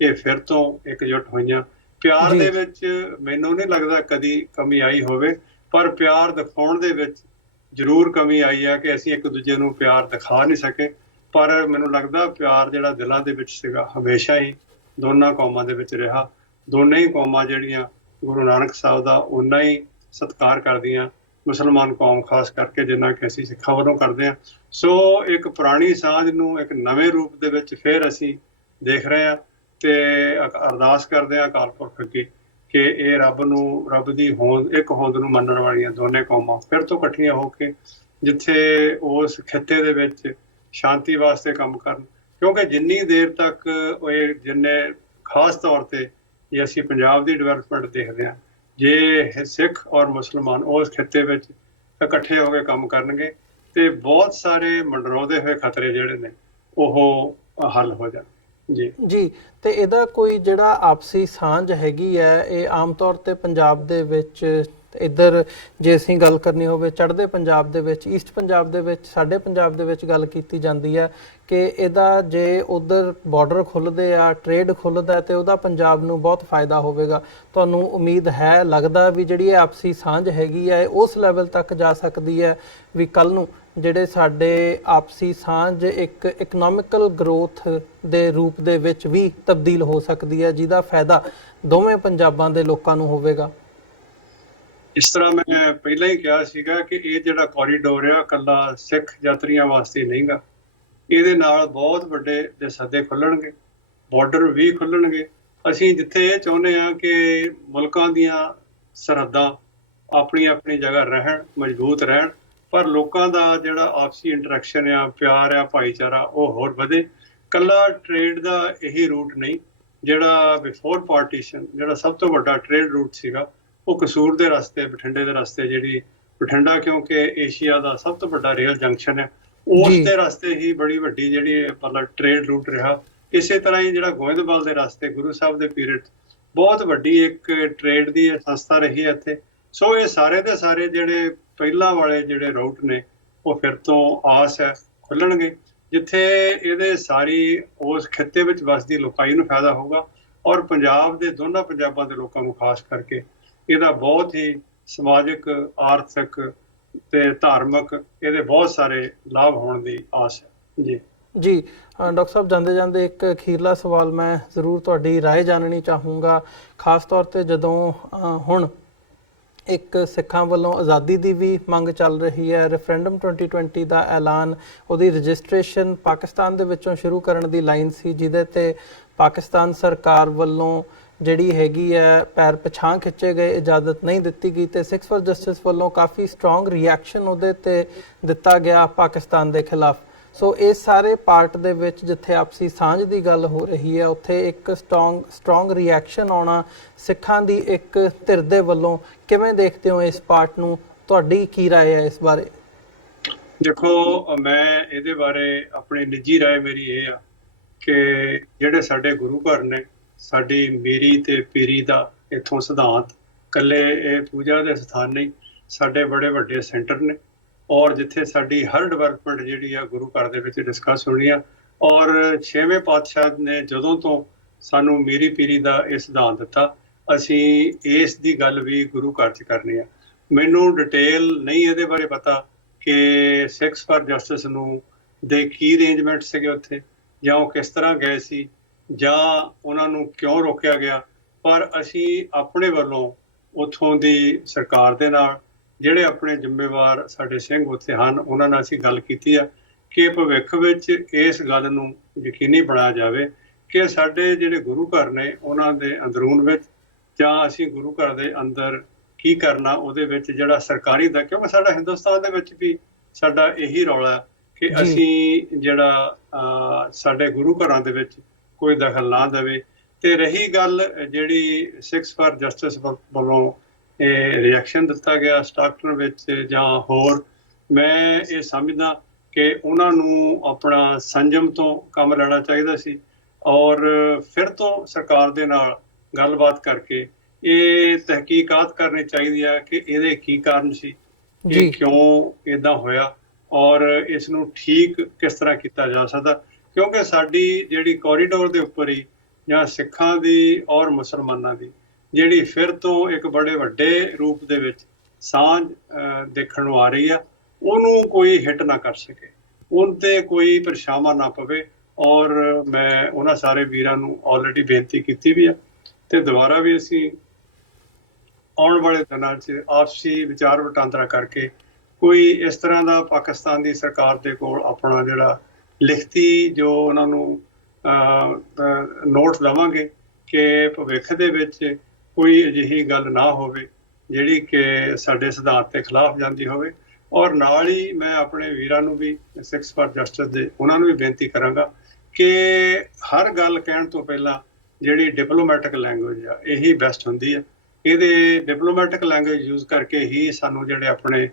ਇਹ ਫਿਰ ਤੋਂ ਇਕਜੁੱਟ ਹੋਈਆਂ। ਪਿਆਰ ਦੇ ਵਿੱਚ ਮੈਨੂੰ ਨਹੀਂ ਲੱਗਦਾ ਕਦੀ ਕਮੀ ਆਈ ਹੋਵੇ, ਪਰ ਪਿਆਰ ਦਿਖਾਉਣ ਦੇ ਵਿੱਚ ਜ਼ਰੂਰ ਕਮੀ ਆਈ ਹੈ ਕਿ ਅਸੀਂ ਇੱਕ ਦੂਜੇ ਨੂੰ ਪਿਆਰ ਦਿਖਾ ਨਹੀਂ ਸਕੇ। ਪਰ ਮੈਨੂੰ ਲੱਗਦਾ ਪਿਆਰ ਜਿਹੜਾ ਦਿਲਾਂ ਦੇ ਵਿੱਚ ਸੀਗਾ ਹਮੇਸ਼ਾ ਹੀ ਦੋਨਾਂ ਕੌਮਾਂ ਦੇ ਵਿੱਚ ਰਿਹਾ। ਦੋਨੇ ਹੀ ਕੌਮਾਂ ਜਿਹੜੀਆਂ ਗੁਰੂ ਨਾਨਕ ਸਾਹਿਬ ਦਾ ਓਨਾ ਹੀ ਸਤਿਕਾਰ ਕਰਦੀਆਂ, ਮੁਸਲਮਾਨ ਕੌਮ ਖਾਸ ਕਰਕੇ ਜਿੰਨਾ ਕਿ ਅਸੀਂ ਸਿੱਖਾਂ ਵੱਲੋਂ ਕਰਦੇ ਹਾਂ। ਸੋ ਇੱਕ ਪੁਰਾਣੀ ਸਾਂਝ ਨੂੰ ਇੱਕ ਨਵੇਂ ਰੂਪ ਦੇ ਵਿੱਚ ਫਿਰ ਅਸੀਂ ਦੇਖ ਰਹੇ ਹਾਂ ਤੇ ਅਰਦਾਸ ਕਰਦੇ ਹਾਂ ਅਕਾਲ ਪੁਰਖ ਅੱਗੇ ਕਿ ਇਹ ਰੱਬ ਦੀ ਹੋਂਦ, ਇੱਕ ਹੋਂਦ ਨੂੰ ਮੰਨਣ ਵਾਲੀਆਂ ਦੋਨੇ ਕੌਮਾਂ ਫਿਰ ਤੋਂ ਇਕੱਠੀਆਂ ਹੋ ਕੇ ਜਿੱਥੇ ਉਸ ਖਿੱਤੇ ਦੇ ਵਿੱਚ ਸ਼ਾਂਤੀ ਵਾਸਤੇ ਕੰਮ ਕਰਨ। ਕਿਉਂਕਿ ਜਿੰਨੀ ਦੇਰ ਤੱਕ ਜਿੰਨੇ ਖਾਸ ਤੌਰ ਤੇ ਜੇ ਅਸੀਂ ਪੰਜਾਬ ਦੀ ਡਿਵੈਲਪਮੈਂਟ ਦੇਖਦੇ ਹਾਂ, ਜੇ ਸਿੱਖ ਔਰ ਮੁਸਲਮਾਨ ਉਸ ਖਿੱਤੇ ਵਿੱਚ ਇਕੱਠੇ ਹੋ ਕੇ ਕੰਮ ਕਰਨਗੇ ਤੇ ਬਹੁਤ ਸਾਰੇ ਮੰਡਰਾਉਂਦੇ ਹੋਏ ਖਤਰੇ ਜਿਹੜੇ ਨੇ ਉਹ ਹੱਲ ਹੋ ਜਾਣ। ਜੀ ਤੇ ਇਹਦਾ ਕੋਈ ਜਿਹੜਾ ਆਪਸੀ ਸਾਂਝ ਹੈਗੀ ਹੈ, ਇਹ ਆਮ ਤੌਰ ਤੇ ਪੰਜਾਬ ਦੇ ਵਿੱਚ ਇੱਧਰ ਜੇ ਅਸੀਂ ਗੱਲ ਕਰਨੀ ਹੋਵੇ ਚੜ੍ਹਦੇ ਪੰਜਾਬ ਦੇ ਵਿੱਚ, ਈਸਟ ਪੰਜਾਬ ਦੇ ਵਿੱਚ, ਸਾਡੇ ਪੰਜਾਬ ਦੇ ਵਿੱਚ ਗੱਲ ਕੀਤੀ ਜਾਂਦੀ ਹੈ ਕਿ ਇਹਦਾ ਜੇ ਉਧਰ ਬਾਰਡਰ ਖੁੱਲ੍ਹਦੇ ਆ, ਟ੍ਰੇਡ ਖੁੱਲ੍ਹਦਾ ਤੇ ਉਹਦਾ ਪੰਜਾਬ ਨੂੰ ਬਹੁਤ ਫਾਇਦਾ ਹੋਵੇਗਾ। ਤੁਹਾਨੂੰ ਉਮੀਦ ਹੈ, ਲੱਗਦਾ ਵੀ ਜਿਹੜੀ ਇਹ ਆਪਸੀ ਸਾਂਝ ਹੈਗੀ ਹੈ ਉਸ ਲੈਵਲ ਤੱਕ ਜਾ ਸਕਦੀ ਹੈ ਵੀ ਕੱਲ੍ਹ ਨੂੰ ਜਿਹੜੇ ਸਾਡੇ ਆਪਸੀ ਸਾਂਝ ਇੱਕ ਇਕਨੋਮਿਕਲ ਗਰੋਥ ਦੇ ਰੂਪ ਦੇ ਵਿੱਚ ਵੀ ਤਬਦੀਲ ਹੋ ਸਕਦੀ ਹੈ, ਜਿਹਦਾ ਫਾਇਦਾ ਦੋਵੇਂ ਪੰਜਾਬਾਂ ਦੇ ਲੋਕਾਂ ਨੂੰ ਹੋਵੇਗਾ? ਇਸ ਤਰ੍ਹਾਂ ਮੈਂ ਪਹਿਲਾਂ ਹੀ ਕਿਹਾ ਸੀਗਾ ਕਿ ਇਹ ਜਿਹੜਾ ਕੋਰੀਡੋਰ ਆ ਇਕੱਲਾ ਸਿੱਖ ਯਾਤਰੀਆਂ ਵਾਸਤੇ ਨਹੀਂਗਾ, ਇਹਦੇ ਨਾਲ ਬਹੁਤ ਵੱਡੇ ਦੇ ਸੱਦੇ ਖੁੱਲਣਗੇ, ਬਾਰਡਰ ਵੀ ਖੁੱਲਣਗੇ। ਅਸੀਂ ਜਿੱਥੇ ਇਹ ਚਾਹੁੰਦੇ ਹਾਂ ਕਿ ਮੁਲਕਾਂ ਦੀਆਂ ਸਰਹੱਦਾਂ ਆਪਣੀ ਆਪਣੀ ਜਗ੍ਹਾ ਰਹਿਣ, ਮਜ਼ਬੂਤ ਰਹਿਣ, ਪਰ ਲੋਕਾਂ ਦਾ ਜਿਹੜਾ ਆਪਸੀ ਇੰਟਰੈਕਸ਼ਨ ਆ, ਪਿਆਰ ਆ, ਭਾਈਚਾਰਾ ਉਹ ਹੋਰ ਵਧੇ। ਇਕੱਲਾ ਟ੍ਰੇਡ ਦਾ ਇਹੀ ਰੂਟ ਨਹੀਂ, ਜਿਹੜਾ ਬਿਫੋਰ ਪਾਰਟੀਸ਼ਨ ਜਿਹੜਾ ਸਭ ਤੋਂ ਵੱਡਾ ਟ੍ਰੇਡ ਰੂਟ ਸੀਗਾ ਉਹ ਕਸੂਰ ਦੇ ਰਸਤੇ, ਬਠਿੰਡੇ ਦੇ ਰਸਤੇ, ਜਿਹੜੀ ਬਠਿੰਡਾ ਕਿਉਂਕਿ ਏਸ਼ੀਆ ਦਾ ਸਭ ਤੋਂ ਵੱਡਾ ਰੇਲ ਜੰਕਸ਼ਨ ਹੈ, ਉਸ ਦੇ ਰਸਤੇ ਹੀ ਬੜੀ ਵੱਡੀ ਜਿਹੜੀ ਮਤਲਬ ਟ੍ਰੇਡ ਰੂਟ ਰਿਹਾ। ਇਸੇ ਤਰ੍ਹਾਂ ਹੀ ਜਿਹੜਾ ਗੋਇੰਦਵਾਲ ਦੇ ਰਸਤੇ ਗੁਰੂ ਸਾਹਿਬ ਦੇ ਪੀਰੀਅਡ ਬਹੁਤ ਵੱਡੀ ਇੱਕ ਟ੍ਰੇਡ ਦੀ ਸੰਸਥਾ ਰਹੀ ਹੈ ਇੱਥੇ। ਸੋ ਇਹ ਸਾਰੇ ਦੇ ਸਾਰੇ ਜਿਹੜੇ ਪਹਿਲਾਂ ਵਾਲੇ ਜਿਹੜੇ ਰੂਟ ਨੇ ਉਹ ਫਿਰ ਤੋਂ ਆਸ ਹੈ ਖੁੱਲਣਗੇ, ਜਿੱਥੇ ਇਹਦੇ ਸਾਰੀ ਉਸ ਖਿੱਤੇ ਵਿੱਚ ਵਸਦੀ ਲੋਕਾਈ ਨੂੰ ਫਾਇਦਾ ਹੋਊਗਾ ਔਰ ਪੰਜਾਬ ਦੇ ਦੋਨਾਂ ਪੰਜਾਬਾਂ ਦੇ ਲੋਕਾਂ ਨੂੰ ਖਾਸ ਕਰਕੇ ਇਹਦਾ ਬਹੁਤ ਹੀ ਸਮਾਜਿਕ, ਆਰਥਿਕ ਤੇ ਧਾਰਮਿਕ ਇਹਦੇ ਬਹੁਤ ਸਾਰੇ ਲਾਭ ਹੋਣ ਦੀ ਆਸ ਹੈ। ਜੀ ਡਾਕਟਰ ਸਾਹਿਬ, ਜਾਂਦੇ ਜਾਂਦੇ ਇੱਕ ਅਖੀਰਲਾ ਸਵਾਲ ਮੈਂ ਜ਼ਰੂਰ ਤੁਹਾਡੀ ਰਾਏ ਜਾਣਨੀ ਚਾਹੂੰਗਾ, ਖਾਸ ਤੌਰ ਤੇ ਜਦੋਂ ਹੁਣ ਇੱਕ ਸਿੱਖਾਂ ਵੱਲੋਂ ਆਜ਼ਾਦੀ ਦੀ ਵੀ ਮੰਗ ਚੱਲ ਰਹੀ ਹੈ, ਰੈਫਰੈਂਡਮ 2020 ਦਾ ਐਲਾਨ, ਉਹਦੀ ਰਜਿਸਟ੍ਰੇਸ਼ਨ ਪਾਕਿਸਤਾਨ ਦੇ ਵਿੱਚੋਂ ਸ਼ੁਰੂ ਕਰਨ ਦੀ ਲਾਈਨ ਸੀ, ਜਿਹਦੇ ਤੇ ਪਾਕਿਸਤਾਨ ਸਰਕਾਰ ਵੱਲੋਂ ਜਿਹੜੀ ਹੈਗੀ ਹੈ ਪੈਰ ਪਛਾਂ ਖਿੱਚੇ ਗਏ, ਇਜਾਜ਼ਤ ਨਹੀਂ ਦਿੱਤੀ ਗਈ ਤੇ ਸਿੱਖਸ ਫॉर ਜਸਟਿਸ ਵੱਲੋਂ ਕਾਫੀ ਸਟਰੋਂਗ ਰਿਐਕਸ਼ਨ ਉਹਦੇ ਤੇ ਦਿੱਤਾ ਗਿਆ ਪਾਕਿਸਤਾਨ ਦੇ ਖਿਲਾਫ। ਸੋ ਇਸ ਸਾਰੇ ਪਾਰਟ ਦੇ ਵਿੱਚ ਜਿੱਥੇ ਆਪਸੀ ਸਾਂਝ ਦੀ ਗੱਲ ਹੋ ਰਹੀ ਹੈ, ਉੱਥੇ ਇੱਕ ਸਟਰੋਂਗ ਰਿਐਕਸ਼ਨ ਆਉਣਾ ਸਿੱਖਾਂ ਦੀ ਇੱਕ ਧਿਰ ਦੇ ਵੱਲੋਂ, ਕਿਵੇਂ ਦੇਖਦੇ ਹੋ ਇਸ ਪਾਰਟ ਨੂੰ? ਤੁਹਾਡੀ ਕੀ ਰਾਏ ਹੈ ਇਸ ਬਾਰੇ? ਦੇਖੋ, ਮੈਂ ਇਹਦੇ ਬਾਰੇ ਆਪਣੀ ਨਿੱਜੀ ਰਾਏ ਮੇਰੀ ਇਹ ਆ ਕਿ ਜਿਹੜੇ ਸਾਡੇ ਗੁਰੂ ਘਰ ਨੇ, ਸਾਡੀ ਮੀਰੀ ਤੇ ਪੀਰੀ ਦਾ ਇੱਥੋਂ ਸਿਧਾਂਤ, ਇਕੱਲੇ ਇਹ ਪੂਜਾ ਦੇ ਸਥਾਨ ਨਹੀਂ, ਸਾਡੇ ਬੜੇ ਵੱਡੇ ਸੈਂਟਰ ਨੇ ਔਰ ਜਿੱਥੇ ਸਾਡੀ ਹਰ ਡਿਵੈਲਪਮੈਂਟ ਜਿਹੜੀ ਆ ਗੁਰੂ ਘਰ ਦੇ ਵਿੱਚ ਡਿਸਕਸ ਹੋਣੀ ਆ। ਔਰ 6ਵੇਂ ਪਾਤਸ਼ਾਹ ਨੇ ਜਦੋਂ ਤੋਂ ਸਾਨੂੰ ਮੀਰੀ ਪੀਰੀ ਦਾ ਇਹ ਸਿਧਾਂਤ ਦਿੱਤਾ, ਅਸੀਂ ਇਸ ਦੀ ਗੱਲ ਵੀ ਗੁਰੂ ਘਰ 'ਚ ਕਰਨੀ ਆ। ਮੈਨੂੰ ਡਿਟੇਲ ਨਹੀਂ ਇਹਦੇ ਬਾਰੇ ਪਤਾ ਕਿ ਸਿੱਖਸ ਫॉर ਜਸਟਿਸ ਨੂੰ ਦੇ ਕੀ ਅਰੇਂਜਮੈਂਟ ਸੀਗੇ ਉੱਥੇ, ਜਾਂ ਉਹ ਕਿਸ ਤਰ੍ਹਾਂ ਗਏ ਸੀ, ਜਾਂ ਉਹਨਾਂ ਨੂੰ ਕਿਉਂ ਰੋਕਿਆ ਗਿਆ, ਪਰ ਅਸੀਂ ਆਪਣੇ ਵੱਲੋਂ ਉੱਥੋਂ ਦੀ ਸਰਕਾਰ ਦੇ ਨਾਲ, ਜਿਹੜੇ ਆਪਣੇ ਜ਼ਿੰਮੇਵਾਰ ਸਾਡੇ ਸਿੰਘ ਉੱਥੇ ਹਨ, ਉਹਨਾਂ ਨਾਲ ਅਸੀਂ ਗੱਲ ਕੀਤੀ ਆ ਕਿ ਭਵਿੱਖ ਵਿੱਚ ਇਸ ਗੱਲ ਨੂੰ ਯਕੀਨੀ ਬਣਾਇਆ ਜਾਵੇ ਕਿ ਸਾਡੇ ਜਿਹੜੇ ਗੁਰੂ ਘਰ ਨੇ ਉਹਨਾਂ ਦੇ ਅੰਦਰੂਨ ਵਿੱਚ, ਜਾਂ ਅਸੀਂ ਗੁਰੂ ਘਰ ਦੇ ਅੰਦਰ ਕੀ ਕਰਨਾ ਉਹਦੇ ਵਿੱਚ ਜਿਹੜਾ ਸਰਕਾਰੀ ਦਾ, ਕਿਉਂਕਿ ਸਾਡਾ ਹਿੰਦੁਸਤਾਨ ਦੇ ਵਿੱਚ ਵੀ ਸਾਡਾ ਇਹੀ ਰੌਲਾ ਕਿ ਅਸੀਂ ਜਿਹੜਾ ਸਾਡੇ ਗੁਰੂ ਘਰਾਂ ਦੇ ਵਿੱਚ ਕੋਈ ਦਖਲ ਨਾ ਦੇਵੇ। ਤੇ ਰਹੀ ਗੱਲ ਜਿਹੜੀ ਸਿੱਖਸ ਫॉर ਜਸਟਿਸ ਵੱਲੋਂ ਇਹ ਰਿਐਕਸ਼ਨ ਦਿੱਤਾ ਗਿਆ ਸਟਾਕਟਨ ਵਿੱਚ ਜਾਂ ਹੋਰ, ਮੈਂ ਇਹ ਸਮਝਦਾ ਕਿ ਉਹਨਾਂ ਨੂੰ ਆਪਣਾ ਸੰਜਮ ਤੋਂ ਕੰਮ ਲੈਣਾ ਚਾਹੀਦਾ ਸੀ ਔਰ ਫਿਰ ਤੋਂ ਸਰਕਾਰ ਦੇ ਨਾਲ ਗੱਲਬਾਤ ਕਰਕੇ ਇਹ ਤਹਿਕੀਕਾਤ ਕਰਨੀ ਚਾਹੀਦੀ ਹੈ ਕਿ ਇਹਦੇ ਕੀ ਕਾਰਨ ਸੀ, ਇਹ ਕਿਉਂ ਇੱਦਾਂ ਹੋਇਆ ਔਰ ਇਸ ਨੂੰ ਠੀਕ ਕਿਸ ਤਰ੍ਹਾਂ ਕੀਤਾ ਜਾ ਸਕਦਾ। ਕਿਉਂਕਿ ਸਾਡੀ ਜਿਹੜੀ ਕੋਰੀਡੋਰ ਦੇ ਉੱਪਰ ਹੀ ਜਾਂ ਸਿੱਖਾਂ ਦੀ ਔਰ ਮੁਸਲਮਾਨਾਂ ਦੀ ਜਿਹੜੀ ਫਿਰ ਤੋਂ ਇੱਕ ਬੜੇ ਵੱਡੇ ਰੂਪ ਦੇ ਵਿੱਚ ਸਾਂਝ ਦੇਖਣ ਨੂੰ ਆ ਰਹੀ ਆ, ਉਹਨੂੰ ਕੋਈ ਹਿੱਟ ਨਾ ਕਰ ਸਕੇ। ਉਹਦੇ ਕੋਈ ਪਰਛਾਵਾਂ ਨਾ ਪਵੇ। ਔਰ ਮੈਂ ਉਹਨਾਂ ਸਾਰੇ ਵੀਰਾਂ ਨੂੰ ਆਲਰੇਡੀ ਬੇਨਤੀ ਕੀਤੀ ਵੀ ਆ ਤੇ ਦੁਬਾਰਾ ਵੀ ਅਸੀਂ ਆਉਣ ਵਾਲੇ ਦਿਨਾਂ 'ਚ ਆਪਸੀ ਵਿਚਾਰ ਵਟਾਂਦਰਾ ਕਰਕੇ ਕੋਈ ਇਸ ਤਰ੍ਹਾਂ ਦਾ ਪਾਕਿਸਤਾਨ ਦੀ ਸਰਕਾਰ ਦੇ ਕੋਲ ਆਪਣਾ ਜਿਹੜਾ ਲਿਖਤੀ ਜੋ ਉਹਨਾਂ ਨੂੰ ਨੋਟ ਦੇਵਾਂਗੇ ਕਿ ਭਵਿੱਖ ਦੇ ਵਿੱਚ ਕੋਈ ਅਜਿਹੀ ਗੱਲ ਨਾ ਹੋਵੇ ਜਿਹੜੀ ਕਿ ਸਾਡੇ ਸਿਧਾਂਤ ਦੇ ਖਿਲਾਫ ਜਾਂਦੀ ਹੋਵੇ। ਔਰ ਨਾਲ ਹੀ ਮੈਂ ਆਪਣੇ ਵੀਰਾਂ ਨੂੰ ਵੀ ਸਿੱਖਸ ਫਾਰ ਜਸਟਿਸ ਦੇ ਉਹਨਾਂ ਨੂੰ ਵੀ ਬੇਨਤੀ ਕਰਾਂਗਾ ਕਿ ਹਰ ਗੱਲ ਕਹਿਣ ਤੋਂ ਪਹਿਲਾਂ ਜਿਹੜੀ ਡਿਪਲੋਮੈਟਿਕ ਲੈਂਗੁਏਜ ਆ ਇਹੀ ਬੈਸਟ ਹੁੰਦੀ ਹੈ। ਇਹਦੇ ਡਿਪਲੋਮੈਟਿਕ ਲੈਂਗੁਏਜ ਯੂਜ਼ ਕਰਕੇ ਹੀ ਸਾਨੂੰ ਜਿਹੜੇ ਆਪਣੇ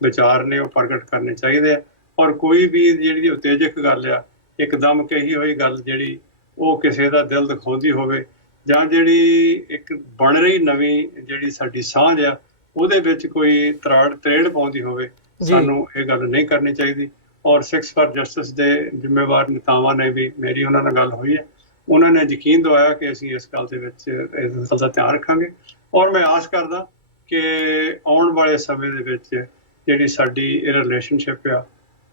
ਵਿਚਾਰ ਨੇ ਉਹ ਪ੍ਰਗਟ ਕਰਨੇ ਚਾਹੀਦੇ ਆ। ਔਰ ਕੋਈ ਵੀ ਜਿਹੜੀ ਉਤੇਜਕ ਗੱਲ ਆ, ਇੱਕਦਮ ਕਹੀ ਹੋਈ ਗੱਲ ਜਿਹੜੀ ਉਹ ਕਿਸੇ ਦਾ ਦਿਲ ਦਿਖਾਉਂਦੀ ਹੋਵੇ ਜਾਂ ਜਿਹੜੀ ਇੱਕ ਬਣ ਰਹੀ ਨਵੀਂ ਜਿਹੜੀ ਸਾਡੀ ਸਾਂਝ ਆ ਉਹਦੇ ਵਿੱਚ ਕੋਈ ਤਰੇੜ ਪਾਉਂਦੀ ਹੋਵੇ, ਸਾਨੂੰ ਇਹ ਗੱਲ ਨਹੀਂ ਕਰਨੀ ਚਾਹੀਦੀ। ਔਰ ਸਿੱਖਸ ਫਾਰ ਜਸਟਿਸ ਦੇ ਜ਼ਿੰਮੇਵਾਰ ਨੇਤਾਵਾਂ ਨੇ ਵੀ ਮੇਰੀ ਉਹਨਾਂ ਨਾਲ ਗੱਲ ਹੋਈ ਹੈ, ਉਹਨਾਂ ਨੇ ਯਕੀਨ ਦਿਵਾਇਆ ਕਿ ਅਸੀਂ ਇਸ ਗੱਲ ਦੇ ਵਿੱਚ ਇਸ ਗੱਲ ਦਾ ਧਿਆਨ ਰੱਖਾਂਗੇ। ਔਰ ਮੈਂ ਆਸ ਕਰਦਾ ਕਿ ਆਉਣ ਵਾਲੇ ਸਮੇਂ ਦੇ ਵਿੱਚ ਜਿਹੜੀ ਸਾਡੀ ਇਹ ਰਿਲੇਸ਼ਨਸ਼ਿਪ ਆ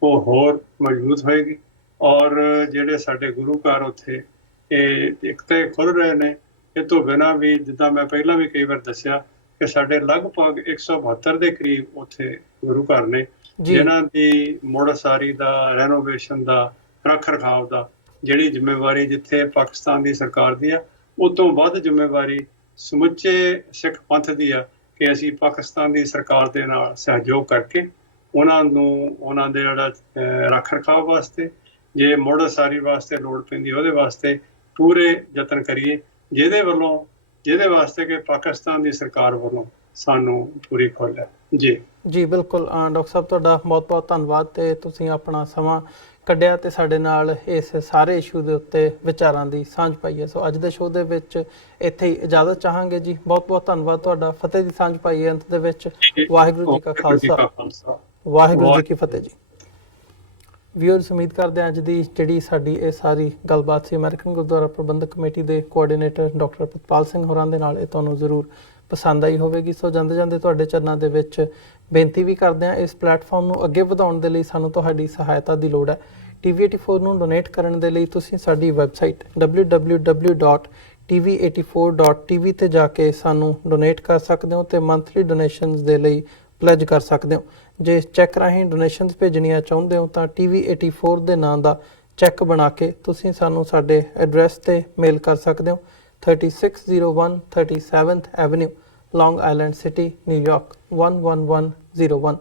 ਉਹ ਹੋਰ ਮਜ਼ਬੂਤ ਹੋਏਗੀ। ਔਰ ਜਿਹੜੇ ਸਾਡੇ ਗੁਰੂ ਘਰ ਉੱਥੇ ਇਹ ਇੱਕ ਤਾਂ ਖੁੱਲ੍ਹ ਰਹੇ ਨੇ, ਇਹ ਤੋਂ ਬਿਨਾਂ ਵੀ ਜਿੱਦਾਂ ਮੈਂ ਪਹਿਲਾਂ ਵੀ ਕਈ ਵਾਰ ਦੱਸਿਆ ਕਿ ਸਾਡੇ ਲਗਭਗ 172 ਦੇ ਕਰੀਬ ਉੱਥੇ ਗੁਰੂ ਘਰ ਨੇ ਜਿਨ੍ਹਾਂ ਦੀ ਮੁੜ ਉਸਾਰੀ ਦਾ, ਰੈਨੋਵੇਸ਼ਨ ਦਾ, ਰੱਖ ਰਖਾਵ ਦਾ ਜਿਹੜੀ ਜ਼ਿੰਮੇਵਾਰੀ ਜਿੱਥੇ ਪਾਕਿਸਤਾਨ ਦੀ ਸਰਕਾਰ ਦੀ ਆ, ਉਹ ਤੋਂ ਵੱਧ ਜ਼ਿੰਮੇਵਾਰੀ ਸਮੁੱਚੇ ਸਿੱਖ ਪੰਥ ਦੀ ਆ ਕਿ ਅਸੀਂ ਪਾਕਿਸਤਾਨ ਦੀ ਸਰਕਾਰ ਦੇ ਨਾਲ ਸਹਿਯੋਗ ਕਰਕੇ ਉਹਨਾਂ ਨੂੰ ਉਹਨਾਂ ਦੇ ਜਿਹੜਾ ਰੱਖ ਰਖਾਵ ਵਾਸਤੇ, ਜੇ ਮੁੜ ਉਸਾਰੀ ਵਾਸਤੇ ਲੋੜ ਪੈਂਦੀ ਉਹਦੇ ਵਾਸਤੇ ਪੂਰੇ ਯਤਨ ਕਰੀਏ, ਜਿਹਦੇ ਵਾਸਤੇ ਕਿ ਪਾਕਿਸਤਾਨ ਦੀ ਸਰਕਾਰ ਵੱਲੋਂ ਸਾਨੂੰ ਪੂਰੀ ਖੁੱਲ੍ਹ ਹੈ। ਜੀ ਬਿਲਕੁਲ ਡਾਕਟਰ ਸਾਹਿਬ, ਤੁਹਾਡਾ ਬਹੁਤ ਬਹੁਤ ਧੰਨਵਾਦ ਤੇ ਤੁਸੀਂ ਆਪਣਾ ਸਮਾਂ ਕੱਢਿਆ ਤੇ ਸਾਡੇ ਨਾਲ ਇਸ ਸਾਰੇ ਇਸ਼ੂ ਦੇ ਉੱਤੇ ਵਿਚਾਰਾਂ ਦੀ ਸਾਂਝ ਪਾਈ ਹੈ। ਸੋ ਅੱਜ ਦੇ ਸ਼ੋਅ ਦੇ ਵਿੱਚ ਇੱਥੇ ਹੀ ਇਜਾਜ਼ਤ ਚਾਹਾਂਗੇ ਜੀ। ਬਹੁਤ ਬਹੁਤ ਧੰਨਵਾਦ ਤੁਹਾਡਾ। ਫਤਿਹ ਦੀ ਸਾਂਝ ਪਾਈ ਹੈ ਅੰਤ ਦੇ ਵਿੱਚ। ਵਾਹਿਗੁਰੂ ਜੀ ਕਾ ਖਾਲਸਾ, ਵਾਹਿਗੁਰੂ ਜੀ ਕੀ ਫਤਿਹ ਜੀ। ਵਿਊਅਰਸ, ਉਮੀਦ ਕਰਦੇ ਹਾਂ ਅੱਜ ਦੀ ਜਿਹੜੀ ਸਾਡੀ ਇਹ ਸਾਰੀ ਗੱਲਬਾਤ ਸੀ ਅਮਰੀਕਨ ਗੁਰਦੁਆਰਾ ਪ੍ਰਬੰਧਕ ਕਮੇਟੀ ਦੇ ਕੋਆਰਡੀਨੇਟਰ ਡਾਕਟਰ ਪ੍ਰਿਤਪਾਲ ਸਿੰਘ ਹੋਰਾਂ ਦੇ ਨਾਲ, ਇਹ ਤੁਹਾਨੂੰ ਜ਼ਰੂਰ ਪਸੰਦ ਆਈ ਹੋਵੇਗੀ। ਸੋ ਜਾਂਦੇ ਜਾਂਦੇ ਤੁਹਾਡੇ ਚਰਨਾਂ ਦੇ ਵਿੱਚ ਬੇਨਤੀ ਵੀ ਕਰਦੇ ਹਾਂ, ਇਸ ਪਲੇਟਫਾਰਮ ਨੂੰ ਅੱਗੇ ਵਧਾਉਣ ਦੇ ਲਈ ਸਾਨੂੰ ਤੁਹਾਡੀ ਸਹਾਇਤਾ ਦੀ ਲੋੜ ਹੈ। TV84 ਨੂੰ ਡੋਨੇਟ ਕਰਨ ਦੇ ਲਈ ਤੁਸੀਂ ਸਾਡੀ ਵੈਬਸਾਈਟ www.tv84.tv ਤੇ ਜਾ ਕੇ ਸਾਨੂੰ ਡੋਨੇਟ ਕਰ ਸਕਦੇ ਹੋ ਤੇ ਮੰਥਲੀ ਡੋਨੇਸ਼ਨਸ ਦੇ ਲਈ ਪਲੇਜ ਕਰ ਸਕਦੇ ਹੋ। ਜੇ ਚੈੱਕ ਰਾਹੀਂ ਡੋਨੇਸ਼ਨਸ ਭੇਜਣੀਆਂ ਚਾਹੁੰਦੇ ਹੋ ਤਾਂ TV84 ਦੇ ਨਾਂ ਦਾ ਚੈੱਕ ਬਣਾ ਕੇ ਤੁਸੀਂ ਸਾਨੂੰ ਸਾਡੇ ਐਡਰੈਸ ਤੇ ਮੇਲ ਕਰ ਸਕਦੇ ਹੋ। 3601 37th Avenue, Long Island City, New York 11101।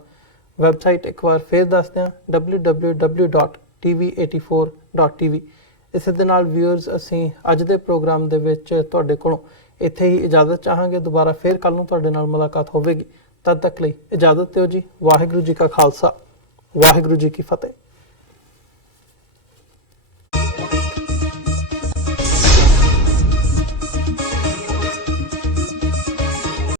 Website ਇੱਕ ਵਾਰ ਫੇਰ ਦੱਸਦੇ ਹਾਂ www.tv84.tv। ਇਸੇ ਦੇ ਨਾਲ ਵਿਊਅਰਸ, ਅਸੀਂ ਅੱਜ ਦੇ ਪ੍ਰੋਗਰਾਮ ਦੇ ਵਿੱਚ ਤੁਹਾਡੇ ਕੋਲੋਂ ਇੱਥੇ ਹੀ ਇਜਾਜ਼ਤ ਚਾਹਾਂਗੇ। ਦੁਬਾਰਾ ਫੇਰ ਕੱਲ੍ਹ ਨੂੰ ਤੁਹਾਡੇ ਨਾਲ ਮੁਲਾਕਾਤ ਹੋਵੇਗੀ। ਤਦ ਤੱਕ ਲਈ ਇਜਾਜ਼ਤ ਦਿਓ ਜੀ। ਵਾਹਿਗੁਰੂ ਜੀ ਕਾ ਖਾਲਸਾ, ਵਾਹਿਗੁਰੂ ਜੀ ਕੀ ਫਤਿਹ।